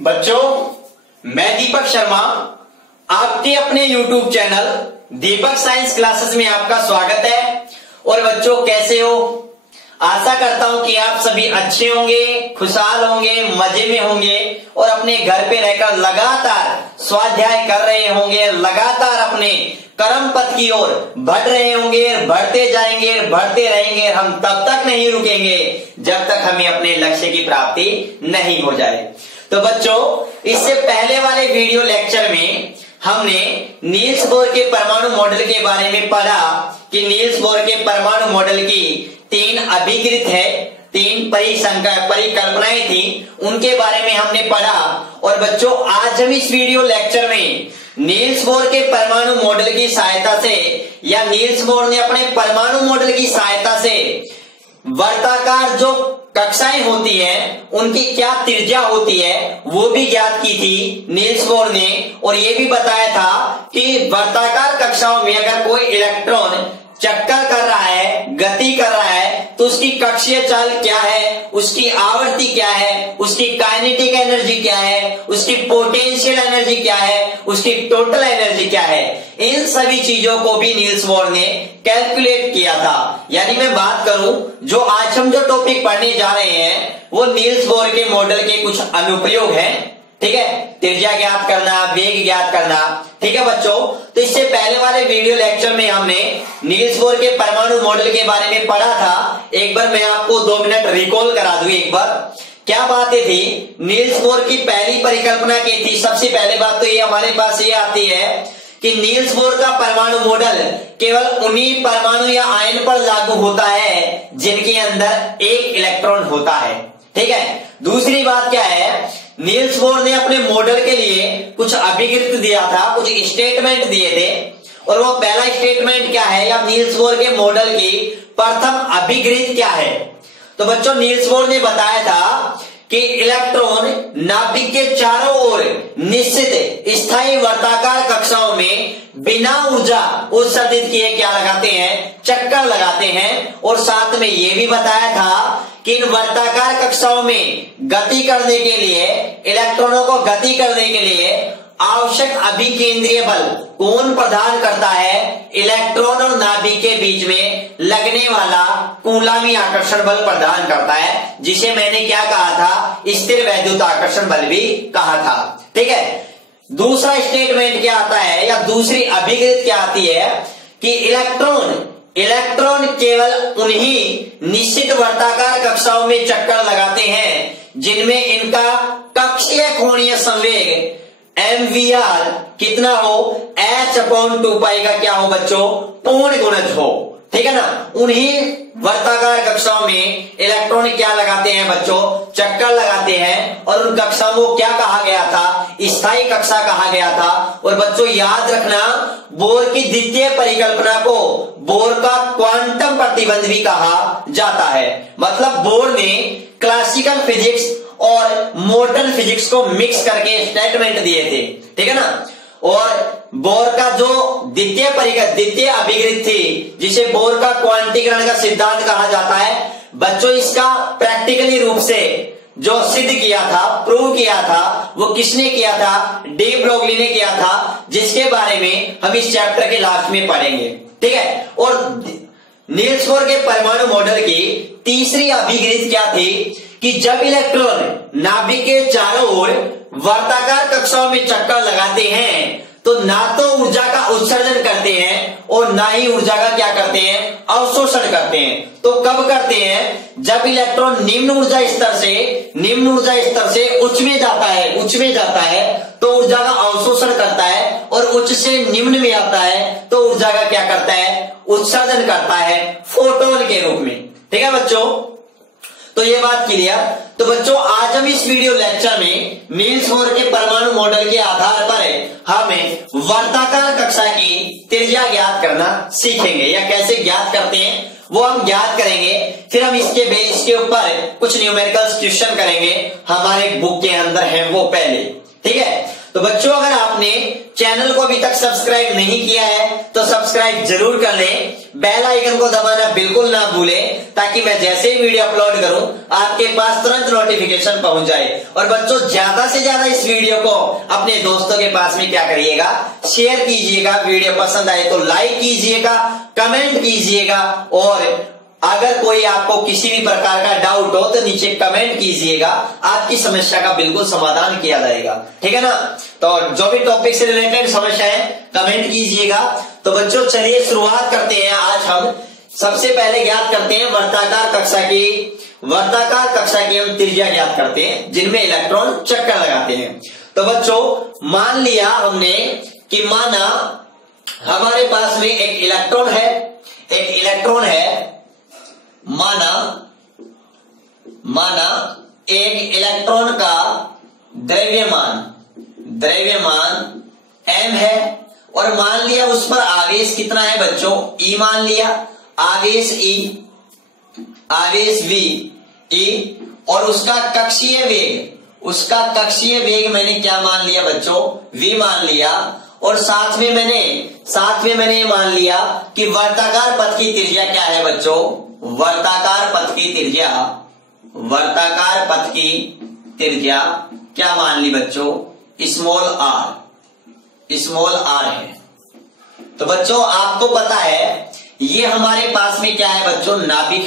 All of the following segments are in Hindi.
बच्चों, मैं दीपक शर्मा आपके अपने YouTube चैनल दीपक साइंस क्लासेस में आपका स्वागत है। और बच्चों, कैसे हो? आशा करता हूं कि आप सभी अच्छे होंगे, खुशहाल होंगे, मजे में होंगे और अपने घर पे रहकर लगातार स्वाध्याय कर रहे होंगे, लगातार अपने कर्म पथ की ओर बढ़ रहे होंगे, बढ़ते जाएंगे, बढ़ते रहेंगे। हम तब तक नहीं रुकेंगे जब तक हमें अपने लक्ष्य की प्राप्ति नहीं हो जाए। तो बच्चों, इससे पहले वाले वीडियो लेक्चर में हमने नील्स बोर के परमाणु मॉडल के बारे में पढ़ा कि नील्स बोर के परमाणु मॉडल की 3 अभिकृत है, 3 परिकल्पनाएं थी, उनके बारे में हमने पढ़ा। और बच्चों, आज हम इस वीडियो लेक्चर में नील्स बोर के परमाणु मॉडल की सहायता से या नील्स बोर ने अपने परमाणु मॉडल की सहायता से वर्ताकार जो कक्षाएं होती हैं उनकी क्या त्रिज्या होती है वो भी ज्ञात की थी नील्स बोर ने। और ये भी बताया था कि वर्ताकार कक्षाओं में अगर कोई इलेक्ट्रॉन चक्कर कर रहा है, गति कर रहा है, तो उसकी कक्षीय चाल क्या है, उसकी आवर्ती क्या है, उसकी काइनेटिक एनर्जी क्या है, उसकी पोटेंशियल एनर्जी क्या है, उसकी टोटल एनर्जी क्या है, इन सभी चीजों को भी नील्स बोर ने कैलकुलेट किया था। यानी मैं बात करूं, जो आज हम जो टॉपिक पढ़ने जा रहे हैं वो नील्स बोर के मॉडल के कुछ अनुप्रयोग हैं। ठीक है, त्रिज्या ज्ञात करना, वेग ज्ञात करना। ठीक है बच्चों, तो इससे पहले वाले वीडियो लेक्चर में हमने नील्स बोर के परमाणु मॉडल के बारे में पढ़ा था। एक बार मैं आपको 2 मिनट रिकॉल करा दूं। एक बार क्या बातें थी नील्स बोर की पहली परिकल्पना की थी। सबसे पहले बात तो ये हमारे पास ये आती है कि नील्स बोर का परमाणु मॉडल केवल उन्हीं परमाणु या आयन पर लागू होता है जिनके अंदर एक इलेक्ट्रॉन होता है। ठीक है, दूसरी बात क्या है, नील्स बोर ने अपने मॉडल के लिए कुछ अभिकृत दिया था, कुछ स्टेटमेंट दिए थे। और वो पहला स्टेटमेंट क्या है या नील्स बोर के मॉडल की प्रथम अभिकृत क्या है? तो बच्चों, नील्स बोर ने बताया था कि इलेक्ट्रॉन नाभिक के चारों ओर निश्चित स्थायी वर्ताकार कक्षाओं में बिना ऊर्जा उत्सर्जित किए क्या लगाते हैं, चक्कर लगाते हैं। और साथ में यह भी बताया था कि इन वर्ताकार कक्षाओं में गति करने के लिए, इलेक्ट्रॉनों को गति करने के लिए आवश्यक अभिकेंद्रीय बल कौन प्रदान करता है? इलेक्ट्रॉन और नाभिक के बीच में लगने वाला कूलामी आकर्षण बल प्रदान करता है, जिसे मैंने क्या कहा था, स्थिर वैद्युत आकर्षण बल भी कहा था। ठीक है, दूसरा स्टेटमेंट क्या आता है या दूसरी अभिकृत क्या आती है कि इलेक्ट्रॉन केवल उन्हीं निश्चित वर्ताकार कक्षाओं में चक्कर लगाते हैं जिनमें इनका कक्षीय कोणीय संवेग MVR कितना हो, H/2π का क्या हो बच्चों, पूर्ण गुणज हो। ठीक है ना, उन्हीं वर्ताकार कक्षाओं में इलेक्ट्रॉन क्या लगाते हैं बच्चों, चक्कर लगाते हैं। और उन कक्षाओं को क्या कहा गया था, स्थायी कक्षा कहा गया था। और बच्चों याद रखना, बोर की द्वितीय परिकल्पना को बोर का क्वांटम प्रतिबंध भी कहा जाता है। मतलब बोर ने क्लासिकल फिजिक्स और मॉडर्न फिजिक्स को मिक्स करके स्टेटमेंट दिए थे। ठीक है ना, और बोर का जो द्वितीय अभिकृत थी जिसे बोर का क्वांटीकरण का सिद्धांत कहा जाता है, बच्चों इसका प्रैक्टिकली रूप से जो सिद्ध किया था, प्रूव किया था, वो किसने किया था, डी ब्रोगली ने किया था, जिसके बारे में हम इस चैप्टर के लास्ट में पढ़ेंगे। ठीक है, और नील्स बोर के परमाणु मॉडल की तीसरी अभिकृत क्या थी कि जब इलेक्ट्रॉन नाभिक के चारों ओर वर्ताकार कक्षाओं में चक्कर लगाते हैं तो ना तो ऊर्जा का उत्सर्जन करते हैं और ना ही ऊर्जा का क्या करते हैं, अवशोषण करते हैं। तो कब करते हैं, जब इलेक्ट्रॉन निम्न ऊर्जा स्तर से उच्च में जाता है तो ऊर्जा का अवशोषण करता है, और उच्च से निम्न में आता है तो ऊर्जा का क्या करता है, उत्सर्जन करता है फोटोन के रूप में। ठीक है बच्चों, तो ये बात क्लियर। तो बच्चों, आज हम इस वीडियो लेक्चर में नील्स बोर के परमाणु मॉडल के आधार पर हमें वर्ताकार कक्षा की त्रिज्या ज्ञात करना सीखेंगे, या कैसे ज्ञात करते हैं वो हम ज्ञात करेंगे। फिर हम इसके ऊपर कुछ न्यूमेरिकल क्वेश्चन करेंगे, हमारे बुक के अंदर है वो पहले। ठीक है, तो बच्चों अगर आपने चैनल को अभी तक सब्सक्राइब नहीं किया है तो सब्सक्राइब जरूर कर लें, बेल आइकन को दबाना बिल्कुल ना भूलें, ताकि मैं जैसे ही वीडियो अपलोड करूं आपके पास तुरंत नोटिफिकेशन पहुंच जाए। और बच्चों ज्यादा से ज्यादा इस वीडियो को अपने दोस्तों के पास में क्या करिएगा, शेयर कीजिएगा। वीडियो पसंद आए तो लाइक कीजिएगा, कमेंट कीजिएगा, और अगर कोई आपको किसी भी प्रकार का डाउट हो तो नीचे कमेंट कीजिएगा, आपकी समस्या का बिल्कुल समाधान किया जाएगा। ठीक है ना। तो जो भी टॉपिक से रिलेटेड समस्या है कमेंट कीजिएगा। तो बच्चों चलिए शुरुआत करते हैं। आज हम सबसे पहले ज्ञात करते हैं वर्ताकार कक्षा की हम त्रिज्या ज्ञात करते हैं, जिनमें इलेक्ट्रॉन चक्कर लगाते हैं। तो बच्चों मान लिया हमने कि माना हमारे पास में एक इलेक्ट्रॉन है, माना एक इलेक्ट्रॉन का द्रव्यमान m है, और मान लिया उस पर आवेश कितना है बच्चों, E मान लिया, आवेश V, और उसका कक्षीय वेग मैंने क्या मान लिया बच्चों, V मान लिया। और साथ में मैंने मान लिया कि वर्ताकार पथ की त्रिज्या क्या है बच्चों, वर्ताकार पथ की त्रिज्या क्या मान ली बच्चों, स्मॉल r है। तो बच्चों आपको पता है ये हमारे पास में क्या है बच्चों, नाभिक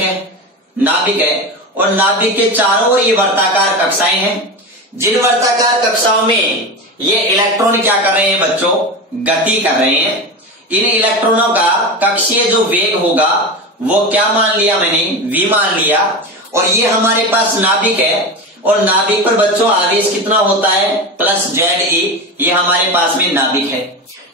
है, और नाभिक के चारों ओर ये वर्ताकार कक्षाएं हैं। जिन वर्ताकार कक्षाओं में ये इलेक्ट्रॉन क्या कर रहे हैं बच्चों, गति कर रहे हैं। इन इलेक्ट्रॉनों का कक्षीय जो वेग होगा वो क्या मान लिया मैंने, v मान लिया। और ये हमारे पास नाभिक है, और नाभिक पर बच्चों आवेश कितना होता है, +Ze। ये हमारे पास में नाभिक है।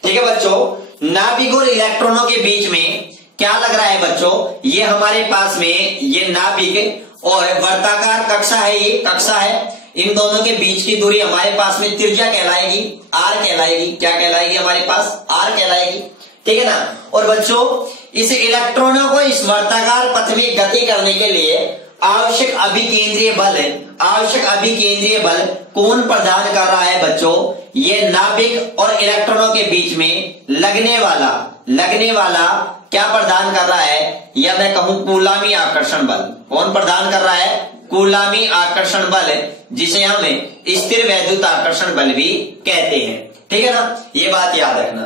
ठीक है बच्चों, नाभिक और इलेक्ट्रॉनों के बीच में क्या लग रहा है बच्चों, ये हमारे पास में ये नाभिक और वर्ताकार कक्षा है, ये कक्षा है। इन दोनों के बीच की दूरी हमारे पास में त्रिज्या कहलाएगी, r कहलाएगी। क्या कहलाएगी हमारे पास, r कहलाएगी। ठीक है ना। और बच्चों इस इलेक्ट्रॉनों को इस वर्ताकार पथ में गति करने के लिए आवश्यक अभिकेंद्रीय बल कौन प्रदान कर रहा है बच्चों, ये नाभिक और इलेक्ट्रॉनों के बीच में लगने वाला क्या प्रदान कर रहा है, या मैं कहूं कूलामी आकर्षण बल। कौन प्रदान कर रहा है, कूलामी आकर्षण बल, जिसे हम स्थिर वैद्युत आकर्षण बल भी कहते हैं। ठीक है ना, ये बात याद रखना।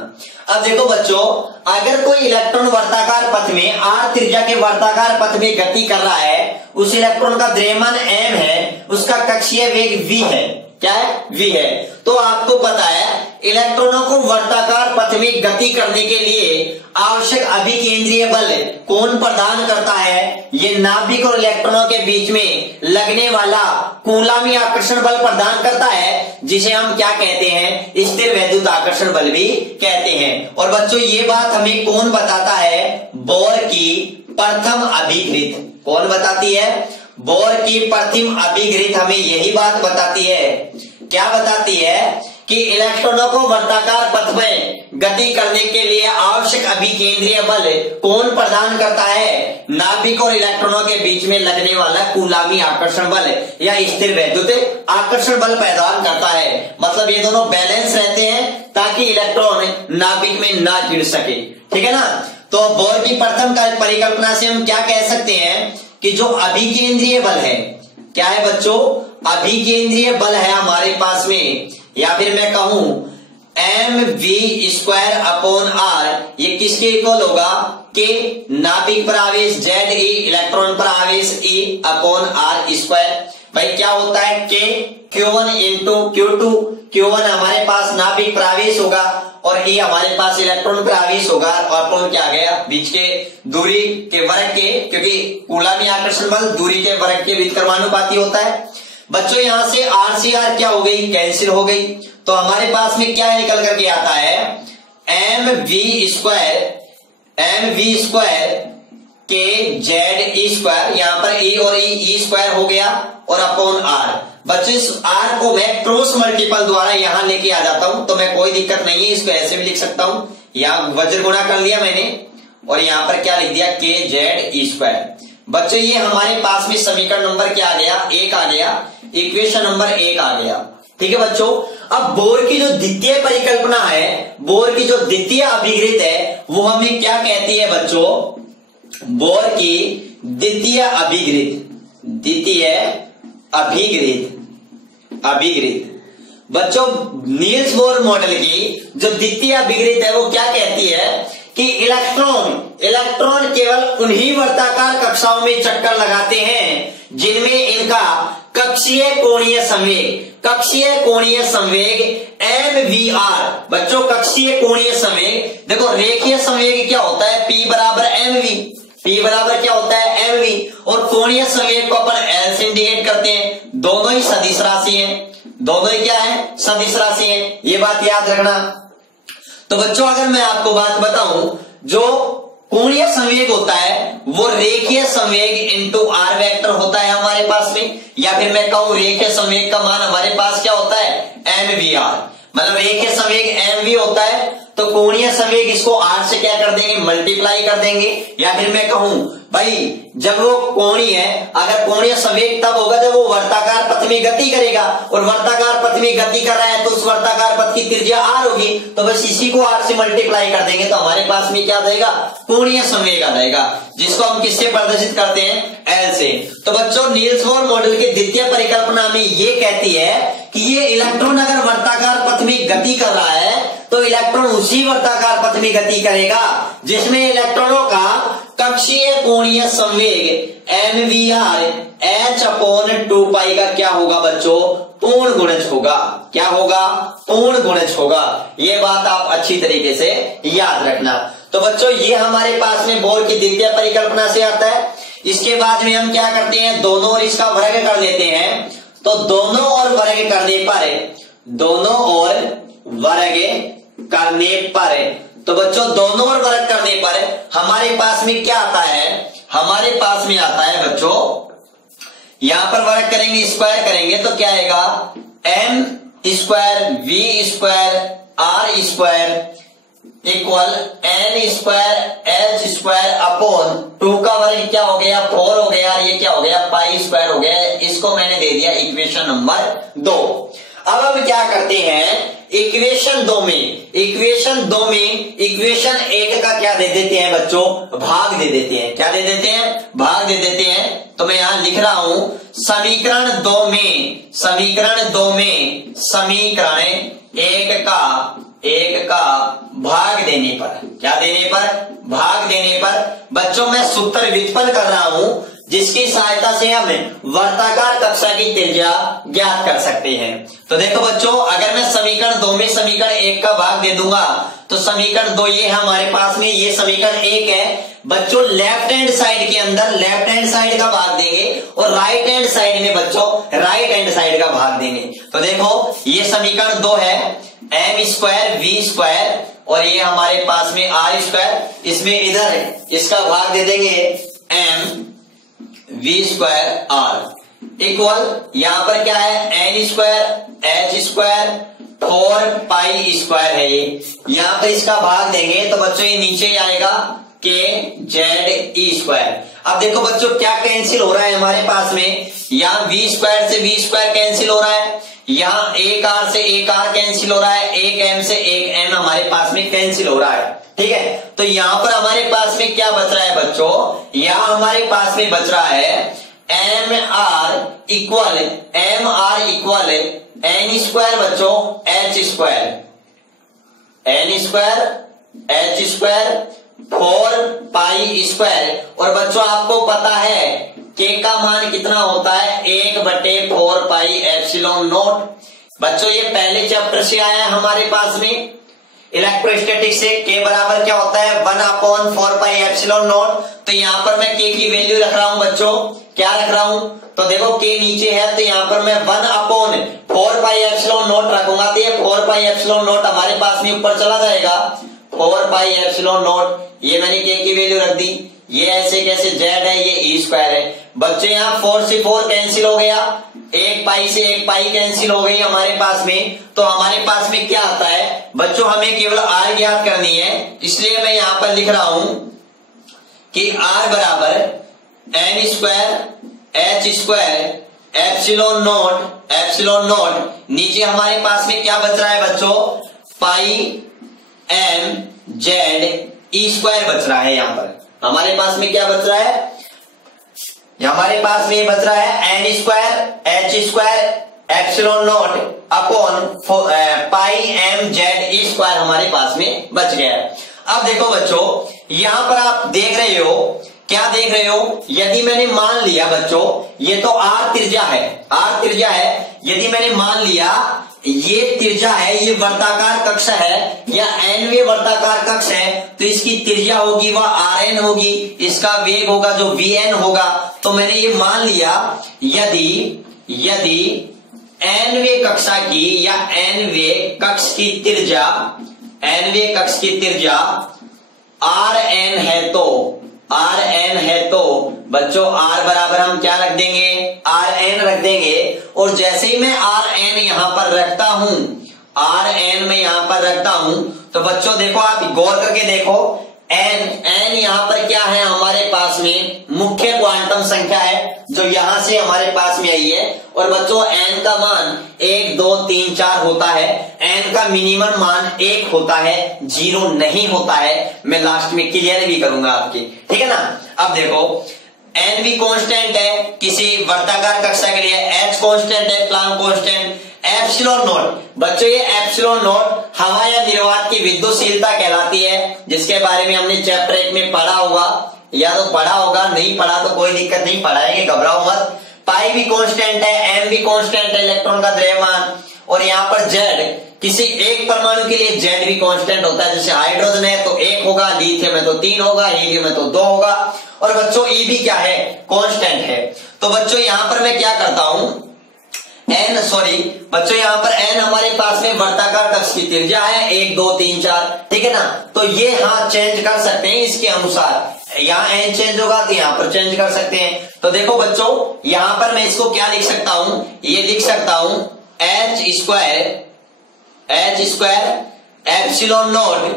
अब देखो बच्चों, अगर कोई इलेक्ट्रॉन वर्ताकार पथ में r त्रिज्या के वर्ताकार पथ में गति कर रहा है, उस इलेक्ट्रॉन का द्रव्यमान m है, उसका कक्षीय वेग v है। क्या है, v है। तो आपको पता है इलेक्ट्रॉनों को वर्ताकार पथ में गति करने के लिए आवश्यक अभिकेंद्रीय बल कौन प्रदान करता है, ये नाभिक और इलेक्ट्रॉनों के बीच में लगने वाला कूलामी आकर्षण बल प्रदान करता है, जिसे हम क्या कहते हैं, स्थिर वैद्युत आकर्षण बल भी कहते हैं। और बच्चों ये बात हमें कौन बताता है, बोर की प्रथम अभिकृत। कौन बताती है, बोर की प्रथम अभिकृत हमें यही बात बताती है। क्या बताती है कि इलेक्ट्रॉनों को वर्ताकार पथ में गति करने के लिए आवश्यक अभिकेंद्रीय बल कौन प्रदान करता है, नाभिक और इलेक्ट्रॉनों के बीच में लगने वाला कूलामी आकर्षण बल या स्थिर वैद्युत आकर्षण बल प्रदान करता है। मतलब ये दोनों बैलेंस रहते हैं ताकि इलेक्ट्रॉन नाभिक में ना गिर सके। ठीक है ना। तो बोर की प्रथम परिकल्पना से हम क्या कह सकते हैं कि जो अभिकेंद्रीय बल है, क्या है बच्चों, अभिकेंद्रीय बल है हमारे पास में, या फिर मैं कहूं mv²/r, ये किसके इक्वल होगा, के नाभिक पर आवेश Ze, इलेक्ट्रॉन पर आवेश E/r²। भाई क्या होता है, के Q1 × Q2। Q1 हमारे पास नाभिक पर आवेश होगा और E हमारे पास इलेक्ट्रॉन पर आवेश होगा, और अपॉन क्या आ गया, बीच के दूरी के वर्ग के, क्योंकि कूलामी आकर्षण बल दूरी के वर्ग के बीच कर्मानुपाती होता है। बच्चों यहां से r से r क्या हो गई, कैंसिल हो गई। तो हमारे पास में क्या निकल करके आता है, mv² के Ze², यहां पर E और E² हो गया, और अपॉन r। बच्चों इस r को मैं क्रॉस मल्टीपल द्वारा यहां लेके आ जाता हूं, तो मैं कोई दिक्कत नहीं है, इसको ऐसे भी लिख सकता हूं। यहां वज्र गुणा कर लिया मैंने, और यहां पर क्या लिख दिया, के Ze²। बच्चों ये हमारे पास में समीकरण नंबर क्या आ गया, 1 आ गया, इक्वेशन नंबर 1 आ गया। ठीक है बच्चों। अब बोर की जो द्वितीय परिकल्पना है, बोर की जो द्वितीय अभिग्रित है, वो हमें क्या कहती है बच्चों? बोर की द्वितीय अभिग्रित, द्वितीय अभिग्रित। बच्चों नील्स बोर मॉडल की जो द्वितीय अभिग्रित है वो क्या कहती है कि इलेक्ट्रॉन केवल उन्हीं वर्ताकार कक्षाओं में चक्कर लगाते हैं जिनमें इनका कक्षीय कोणीय संवेग MVR। बच्चों कक्षीय कोणीय संवेग, देखो रेखीय संवेग क्या होता है? P बराबर MV, P बराबर क्या होता है? MV। और कोणीय संवेग को अपन L से इंडिकेट करते हैं। दोनों ही सदिश राशि हैं, दोनों ही क्या है? सदिश राशि हैं, ये बात याद रखना। तो बच्चों अगर मैं आपको बात बताऊं, जो कोणीय संवेग होता है वो रेखीय संवेग इनटू R वेक्टर होता है हमारे पास में, या फिर मैं कहूं रेखीय संवेग का मान हमारे पास क्या होता है? MVR। मतलब रेखीय संवेग MV होता है तो कोणीय संवेग इसको R से क्या कर देंगे? मल्टीप्लाई कर देंगे। या फिर मैं कहूं भाई जब वो कोणीय है, अगर कोणीय संवेग तब होगा जब वो वर्ताकार पथ में गति करेगा, और वर्ताकार पथ में गति कर रहा है तो उस वर्ताकार पथ की त्रिज्या R होगी, तो बस इसी को R से मल्टीप्लाई कर देंगे तो हमारे पास में क्या जाएगा? कोणीय संवेग आ जाएगा, जिसको हम किससे प्रदर्शित करते हैं? L से। तो बच्चों नील्स बोर मॉडल की द्वितीय परिकल्पना में ये कहती है कि ये इलेक्ट्रॉन अगर वर्ताकार पथ में गति कर रहा है तो इलेक्ट्रॉन उसी वर्ताकार पथ में गति करेगा जिसमें इलेक्ट्रॉनों का कक्षीय कोणीय संवेग MVR H/2π का क्या होगा बच्चों? पूर्ण गुणज होगा। क्या होगा? पूर्ण गुणज होगा। ये बात आप अच्छी तरीके से याद रखना। तो बच्चों ये हमारे पास में बोर की द्वितीय परिकल्पना से आता है। इसके बाद में हम क्या करते हैं? दोनों और इसका वर्ग कर देते हैं। तो दोनों और वर्ग करने पर तो बच्चों दोनों और वर्ग करने पर हमारे पास में क्या आता है? हमारे पास में आता है बच्चों, यहां पर वर्ग करेंगे, स्क्वायर करेंगे तो क्या आएगा? M square V square R square equal N square H square upon 2 का वर्ग क्या हो गया? 4 हो गया। ये क्या हो गया? पाई स्क्वायर हो गया। इसको मैंने दे दिया इक्वेशन नंबर 2। अब हम क्या करते हैं? इक्वेशन 2 में इक्वेशन 1 का क्या दे देते हैं बच्चों? भाग दे देते हैं। क्या दे देते हैं? भाग दे देते हैं। तो मैं यहां लिख रहा हूं समीकरण 2 में समीकरण 1 का भाग देने पर, क्या देने पर? भाग देने पर बच्चों मैं सूत्र व्युत्पन्न कर रहा हूं जिसकी सहायता से हम वर्ताकार कक्षा की त्रिज्या ज्ञात कर सकते हैं। तो देखो बच्चों अगर मैं समीकरण 2 में समीकरण 1 का भाग दे दूंगा तो समीकरण 2 ये है हमारे पास में, ये समीकरण 1 है बच्चों। लेफ्ट हैंड साइड के अंदर लेफ्ट हैंड साइड का भाग देंगे और राइट हैंड साइड में बच्चों राइट हैंड साइड का भाग देंगे। तो देखो ये समीकरण 2 है M स्क्वायर V स्क्वायर और ये हमारे पास में R स्क्वायर, इसमें इधर इसका भाग दे देंगे M V square R equal यहां पर क्या है? N square H square 4 pi square है ये, यहां पर इसका भाग देंगे तो बच्चों ये नीचे आएगा K Z E स्क्वायर। अब देखो बच्चों क्या कैंसिल हो रहा है हमारे पास में? यहाँ V स्क्वायर से V स्क्वायर कैंसिल हो रहा है, यहाँ एक R से एक R कैंसिल हो रहा है, एक M से एक M हमारे पास में कैंसिल हो रहा है। ठीक है, तो यहां पर हमारे पास में क्या बच रहा है बच्चों? यहां हमारे पास में बच रहा है MR इक्वल N स्क्वायर बच्चों H square H square 4 pi square. और बच्चों आपको पता है K का मान कितना होता है? 1/4 पाई एप्सिलॉन नॉट। बच्चों ये पहले चैप्टर से आया है हमारे पास में इलेक्ट्रोस्टैटिक्स से। K बराबर क्या होता है? 1/4 पाई एप्सिलॉन नॉट। तो यहाँ पर मैं K की वैल्यू रख रहा हूं बच्चों, क्या रख रहा हूं? तो देखो K नीचे है तो यहाँ पर मैं 1/4 पाई एप्सिलॉन नॉट रखूंगा तो ये 4 पाई एप्सिलॉन नॉट हमारे पास में ऊपर चला जाएगा। 4 पाई एप्सिलॉन नॉट, ये मैंने K की वैल्यू रख दी। ये ऐसे कैसे Z है, ये E स्क्वायर है। बच्चों यहाँ 4 से 4 कैंसिल हो गया, 1 पाई से 1 पाई कैंसिल हो गई हमारे पास में। तो हमारे पास में क्या आता है बच्चों? हमें केवल R ज्ञात करनी है, इसलिए मैं यहां पर लिख रहा हूं कि R बराबर N square H square epsilon not नीचे हमारे पास में क्या बच रहा है बच्चों, पाई एम जेड ई स्क्वायर बच रहा है। यहां पर हमारे पास में क्या बच रहा है, हमारे पास में बच रहा है N square H square epsilon nought upon pi M Z E square हमारे पास में बच गया है। अब देखो बच्चों, यहां पर आप देख रहे हो, क्या देख रहे हो, यदि मैंने मान लिया बच्चों, ये तो आर त्रिज्या है, यदि मैंने मान लिया ये त्रिज्या है, ये वर्ताकार कक्ष है या एनवे वर्ताकार कक्ष है, तो इसकी त्रिज्या होगी वह आर एन होगी, इसका वेग होगा जो वी एन होगा। तो मैंने ये मान लिया यदि एनवे कक्षा की या एनवे कक्ष की त्रिज्या आर एन है तो बच्चों आर बराबर हम क्या रख देंगे, आर एन रख देंगे। और जैसे ही मैं आर एन यहां पर रखता हूं, तो बच्चों देखो, आप गौर करके देखो, एन यहां पर क्या है हमारे पास में, मुख्य क्वांटम संख्या है जो यहां से हमारे पास में आई है। और बच्चों एन का मान 1 2 3 4 होता है, एन का मिनिमम मान 1 होता है, 0 नहीं होता है। मैं लास्ट में क्लियर भी करूंगा आपकी, ठीक है ना। अब देखो एन भी कांस्टेंट है किसी वर्ताकार कक्षा के लिए, एच कांस्टेंट है, प्लांक कांस्टेंट, एप्सिलॉन नॉट बच्चों, ये एप्सिलॉन नॉट हवा या निर्वात की विद्युतशीलता कहलाती है, जिसके बारे में हमने चैप्टर 1 में पढ़ा होगा, या तो पढ़ा होगा, नहीं पढ़ा तो कोई दिक्कत नहीं, पढ़ाएंगे, घबराओ मत। पाई भी कांस्टेंट है, एम भी कांस्टेंट है, इलेक्ट्रॉन का द्रव्यमान। और यहाँ पर जेड, किसी एक परमाणु के लिए जेड भी कांस्टेंट होता है, जैसे हाइड्रोजन है तो 1 होगा, लिथियम है तो 3 होगा, हीलियम है तो 2 होगा। और बच्चों ई भी क्या है, कांस्टेंट है। तो बच्चों यहां पर मैं क्या करता हूं, बच्चों यहां पर एन हमारे पास में वर्ताकार कक्ष की त्रिज्या है 1 2 3 4, ठीक है ना। तो ये हाँ चेंज कर सकते हैं इसके अनुसार, यहाँ एन चेंज होगा तो यहां पर चेंज कर सकते हैं। तो देखो बच्चों, यहां पर मैं इसको क्या लिख सकता हूं, ये लिख सकता हूं H square epsilon nought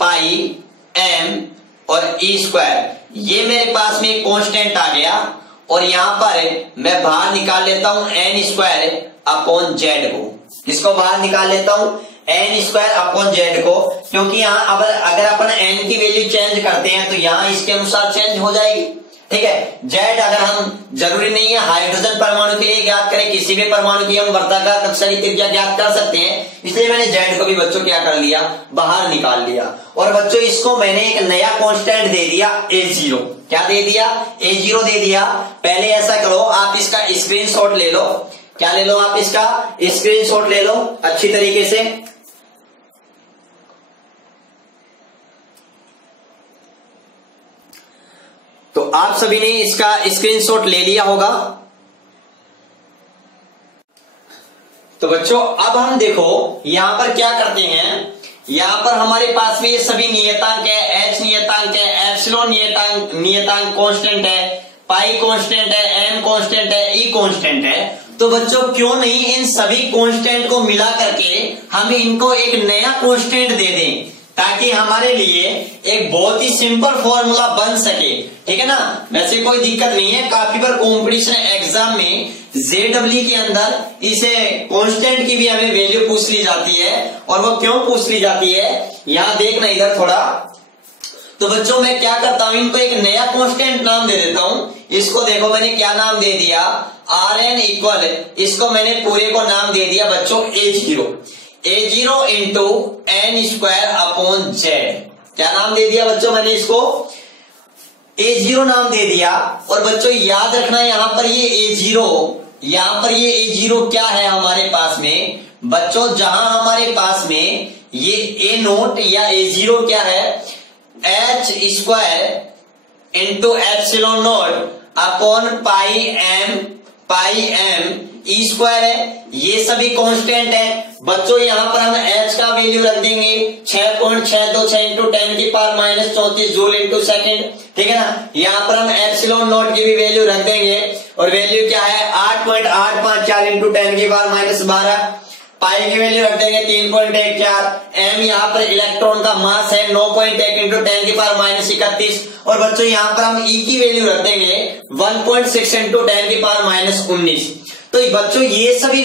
pi M और ई स्क्वायर, ये मेरे पास में कांस्टेंट आ गया। और यहां पर मैं बाहर निकाल लेता हूं एन स्क्वायर अपॉन जेड को, किसको बाहर निकाल लेता हूं, एन स्क्वायर अपॉन जेड को, क्योंकि यहां अगर अपन एन की वैल्यू चेंज करते हैं तो यहां इसके अनुसार चेंज हो जाएगी, ठीक है। जेड अगर हम, जरूरी नहीं है हाइड्रोजन परमाणु के लिए ज्ञात करें, किसी भी परमाणु की हम वर्ताकार कक्षा की त्रिज्या ज्ञात कर सकते हैं, इसलिए मैंने जेड को भी बच्चों क्या कर लिया, बाहर निकाल लिया। और बच्चों इसको मैंने एक नया कांस्टेंट दे दिया A0, क्या दे दिया, A0 दे दिया। पहले ऐसा करो, आप इसका स्क्रीनशॉट ले लो, क्या ले लो, आप इसका स्क्रीनशॉट ले लो अच्छी तरीके से। तो आप सभी ने इसका स्क्रीनशॉट ले लिया होगा। तो बच्चों अब हम देखो यहां पर क्या करते हैं, यहां पर हमारे पास में ये सभी नियतांक है, एच नियतांक है, एप्सिलॉन नियतांक कांस्टेंट है, पाई कांस्टेंट है, एम कांस्टेंट है, ई कांस्टेंट है। तो बच्चों क्यों नहीं इन सभी कांस्टेंट को मिला करके हम इनको एक नया कांस्टेंट दे दें, ताकि हमारे लिए एक बहुत ही सिंपल फॉर्मूला बन सके, ठीक है ना। वैसे कोई दिक्कत नहीं है, काफी बार कॉम्पिटिशन एग्जाम में जेडब्ल्यू के अंदर इसे कांस्टेंट की भी हमें वैल्यू पूछ ली जाती है। और वो क्यों पूछ ली जाती है, यहां देखना इधर थोड़ा। तो बच्चों मैं क्या करता हूं, इनको एक नया कांस्टेंट नाम दे देता हूं। इसको देखो मैंने क्या नाम दे दिया, आर एन इक्वल, इसको मैंने पूरे को नाम दे दिया बच्चों A0 into N square upon Z. क्या नाम दे दिया बच्चों मैंने इसको, A0 नाम दे दिया। और बच्चों याद रखना यहां पर ये A0 क्या है हमारे पास में बच्चों, जहां हमारे पास में ये A नोट या A0 क्या है, H square into epsilon nought upon pi M E square है, ये सभी कांस्टेंट है। बच्चों यहां पर हम h का वैल्यू रख देंगे 6.626 इंटू 10 की power minus 34 joule into second, ठीक है ना। यहां पर हम एप्सिलॉन नोट की भी वैल्यू रख देंगे, और वैल्यू क्या है 8.854 इंटू 10 की पावर माइनस 12। पाई की वैल्यू रख देंगे 3.14, एम यहाँ पर इलेक्ट्रॉन का मास है 9.1 इंटू 10 की पावर माइनस 31, और बच्चों यहाँ पर हम ई की वैल्यू रख देंगे 1.6 इंटू 10 की पावर माइनस 19। तो बच्चों ये सभी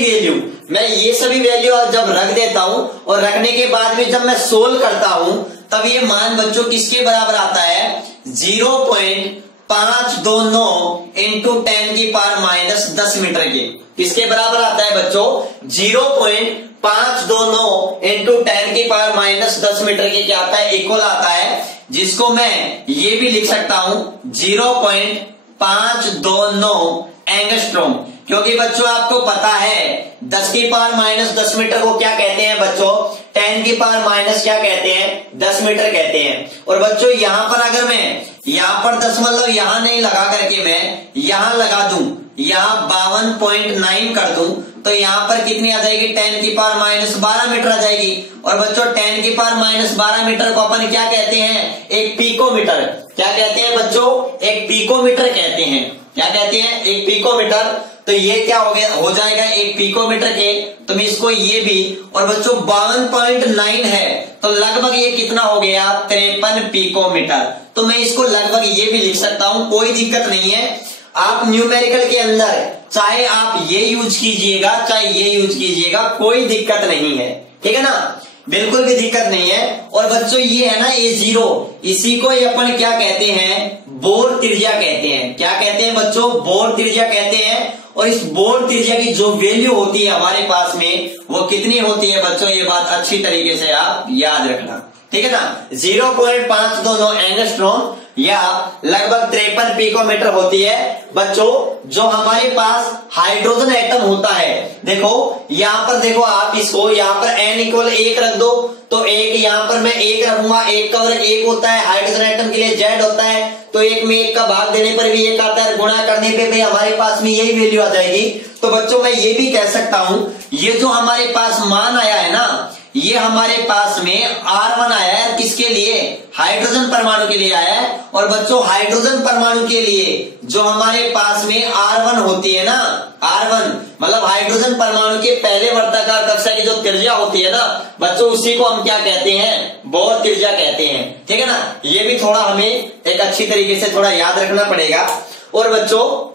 वैल्यू जब रख देता हूं और रखने के बाद में जब मैं सोल्व करता हूं तब ये मान बच्चों किसके बराबर आता है 0.529 इंटू 10 की पावर माइनस 10 मीटर के। किसके बराबर आता है बच्चों 0.529 इंटू 10 की पावर माइनस 10 मीटर के क्या आता है इक्वल आता है, जिसको मैं ये भी लिख सकता हूं 0.529 एंगस्ट्रॉम। क्योंकि बच्चों आपको पता है 10 की पावर माइनस 10 मीटर को क्या कहते हैं बच्चों 10 की पावर माइनस क्या कहते हैं 10 मीटर कहते हैं। और बच्चों यहां पर अगर मैं यहां पर दशमलव यहां नहीं लगा करके मैं यहां लगा दूं, यहां 52.9 कर दूं, तो यहां पर कितनी आ जाएगी 10 की पावर माइनस 12 मीटर आ जाएगी। और बच्चों 10 की पावर माइनस 12 मीटर को अपन क्या कहते हैं एक पिकोमीटर। क्या कहते हैं बच्चों एक पिकोमीटर कहते हैं। क्या कहते हैं एक पिकोमीटर। तो ये क्या हो जाएगा एक पिकोमीटर के, तो मैं इसको ये भी, और बच्चों 52.9 है तो लगभग ये कितना हो गया 53 पिकोमीटर। तो मैं इसको लगभग ये भी लिख सकता हूं, कोई दिक्कत नहीं है। आप न्यूमेरिकल के अंदर चाहे आप ये यूज कीजिएगा चाहे ये यूज कीजिएगा, कोई दिक्कत नहीं है, ठीक है ना, बिल्कुल भी दिक्कत नहीं है। और बच्चों ये है ना A0, इसी को अपन क्या कहते हैं बोर त्रिज्या कहते हैं। क्या कहते हैं बच्चों बोर त्रिज्या कहते हैं। और इस बोर त्रिज्या की जो वैल्यू होती है हमारे पास में वो कितनी होती है बच्चों, ये बात अच्छी तरीके से आप याद रखना, ठीक है ना। 0.529 एंगस्ट्रॉम या लगभग 53 पिकोमीटर होती है बच्चों। जो हमारे पास हाइड्रोजन एटम होता है, देखो यहां पर देखो आप इसको यहां पर n इक्वल 1 रख दो, तो एक यहां पर मैं 1 रखूंगा, 1 का वर्ग 1 होता है, हाइड्रोजन एटम के लिए z होता है, तो 1 में 1 का भाग देने पर भी 1 आता है, गुणा करने पे भी हमारे पास में यही वैल्यू आ जाएगी। तो बच्चों मैं ये भी कह सकता हूं ये जो हमारे पास मान आया है ना, ये हमारे पास में R1 आया है, किसके लिए हाइड्रोजन परमाणु के लिए आया है। और बच्चों हाइड्रोजन परमाणु के लिए जो हमारे पास में R1 होती है ना, R1 मतलब हाइड्रोजन परमाणु के पहले वर्ताकार कक्षा की जो त्रिज्या होती है ना बच्चों, उसी को हम क्या कहते हैं बोर त्रिज्या कहते हैं, ठीक है ना। ये भी थोड़ा हमें एक अच्छी तरीके से थोड़ा याद रखना पड़ेगा। और बच्चों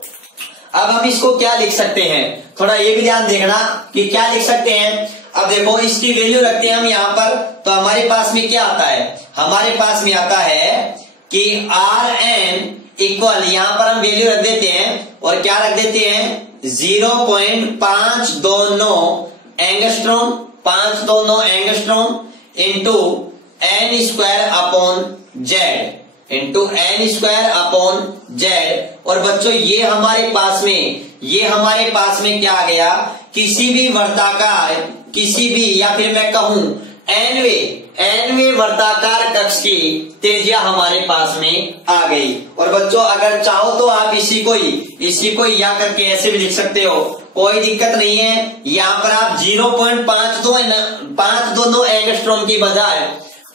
अब हम इसको क्या लिख सकते हैं, थोड़ा ये भी ध्यान देखना कि क्या लिख सकते हैं। अब देखो इसकी वैल्यू रखते हैं हम यहाँ पर, तो हमारे पास में क्या आता है, हमारे पास में आता है कि Rn इक्वल, यहां पर हम वैल्यू रख देते हैं और क्या रख देते हैं 0.529 angstrom, 529 angstrom into n square upon Z, into n square upon Z. और बच्चों ये हमारे पास में क्या आ गया, किसी भी वर्ताकार, किसी भी या फिर मैं कहूं nवे वर्ताकार कक्ष की त्रिज्या हमारे पास में आ गई। और बच्चों अगर चाहो तो आप इसी को ही या करके ऐसे भी लिख सकते हो, कोई दिक्कत नहीं है। यहाँ पर आप 0.529 एंगस्ट्रॉम की बजाय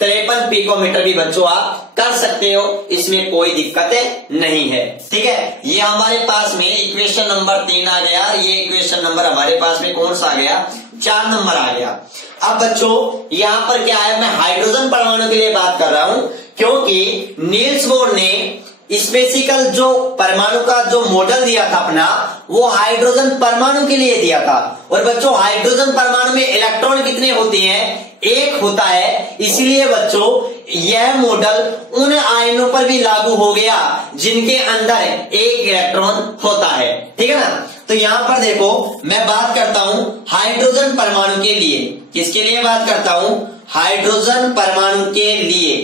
53 पिकोमीटर भी बच्चों आप कर सकते हो, इसमें कोई दिक्कत नहीं है, ठीक है। ये हमारे पास में इक्वेशन नंबर 3 आ गया, ये इक्वेशन नंबर हमारे पास में कौन सा आ गया 4 नंबर आ गया। अब बच्चों यहाँ पर क्या है, मैं हाइड्रोजन परमाणु के लिए बात कर रहा हूं, क्योंकि नील्स बोर ने स्पेसिकल जो परमाणु का जो मॉडल दिया था अपना, वो हाइड्रोजन परमाणु के लिए दिया था। और बच्चों हाइड्रोजन परमाणु में इलेक्ट्रॉन कितने होते हैं, 1 होता है। इसलिए बच्चों यह मॉडल उन आयनों पर भी लागू हो गया जिनके अंदर 1 इलेक्ट्रॉन होता है, ठीक है ना। तो यहां पर देखो मैं बात करता हूं हाइड्रोजन परमाणु के लिए, किसके लिए बात करता हूं, हाइड्रोजन परमाणु के लिए।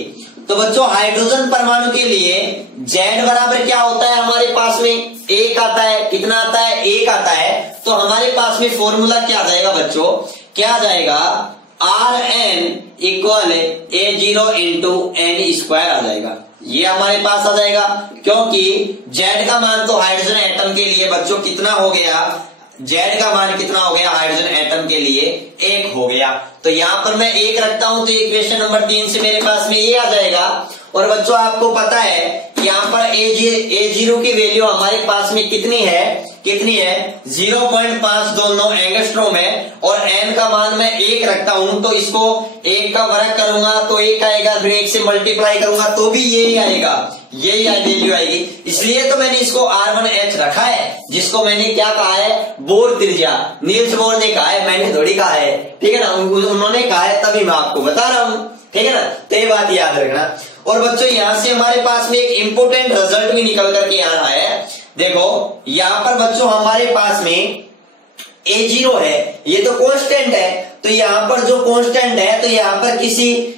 तो बच्चों हाइड्रोजन परमाणु के लिए Z बराबर क्या होता है, हमारे पास में 1 आता है, कितना आता है 1 आता है। तो हमारे पास में फॉर्मूला क्या आ जाएगा बच्चों, क्या आ जाएगा Rn equal A0 into n square आ जाएगा, ये हमारे पास आ जाएगा। क्योंकि Z का मान तो हाइड्रोजन एटम के लिए बच्चों कितना हो गया, Z का मान कितना हो गया हाइड्रोजन एटम के लिए 1 हो गया। तो यहां पर मैं 1 रखता हूं तो इक्वेशन नंबर 3 से मेरे पास में ये आ जाएगा। और बच्चों आपको पता है यहां पर A0 की वैल्यू हमारे पास में कितनी है, कितनी है 0.529 एंगस्ट्रोम है, और n का मान मैं 1 रखता हूं, तो इसको 1 का वर्ग करूंगा तो 1 आएगा, फिर 1 से मल्टीप्लाई करूंगा तो भी यही आएगा, यही वैल्यू आएगी। इसलिए तो मैंने इसको R1H रखा है, जिसको मैंने क्या कहा है, बोर त्रिज्या। नील्स बोर ने कहा है, मैंने थोड़ी कहा है, ठीक है ना, उन्होंने कहा है तभी मैं आपको बता रहा हूं, ठीक है ना। तो ये बात याद रखना। और बच्चों यहां से हमारे पास में एक इंपोर्टेंट रिजल्ट भी निकल करके आ रहा है। देखो यहां पर बच्चों हमारे पास में A0 है, ये तो कांस्टेंट है, तो यहां पर जो कांस्टेंट है, तो यहां पर किसी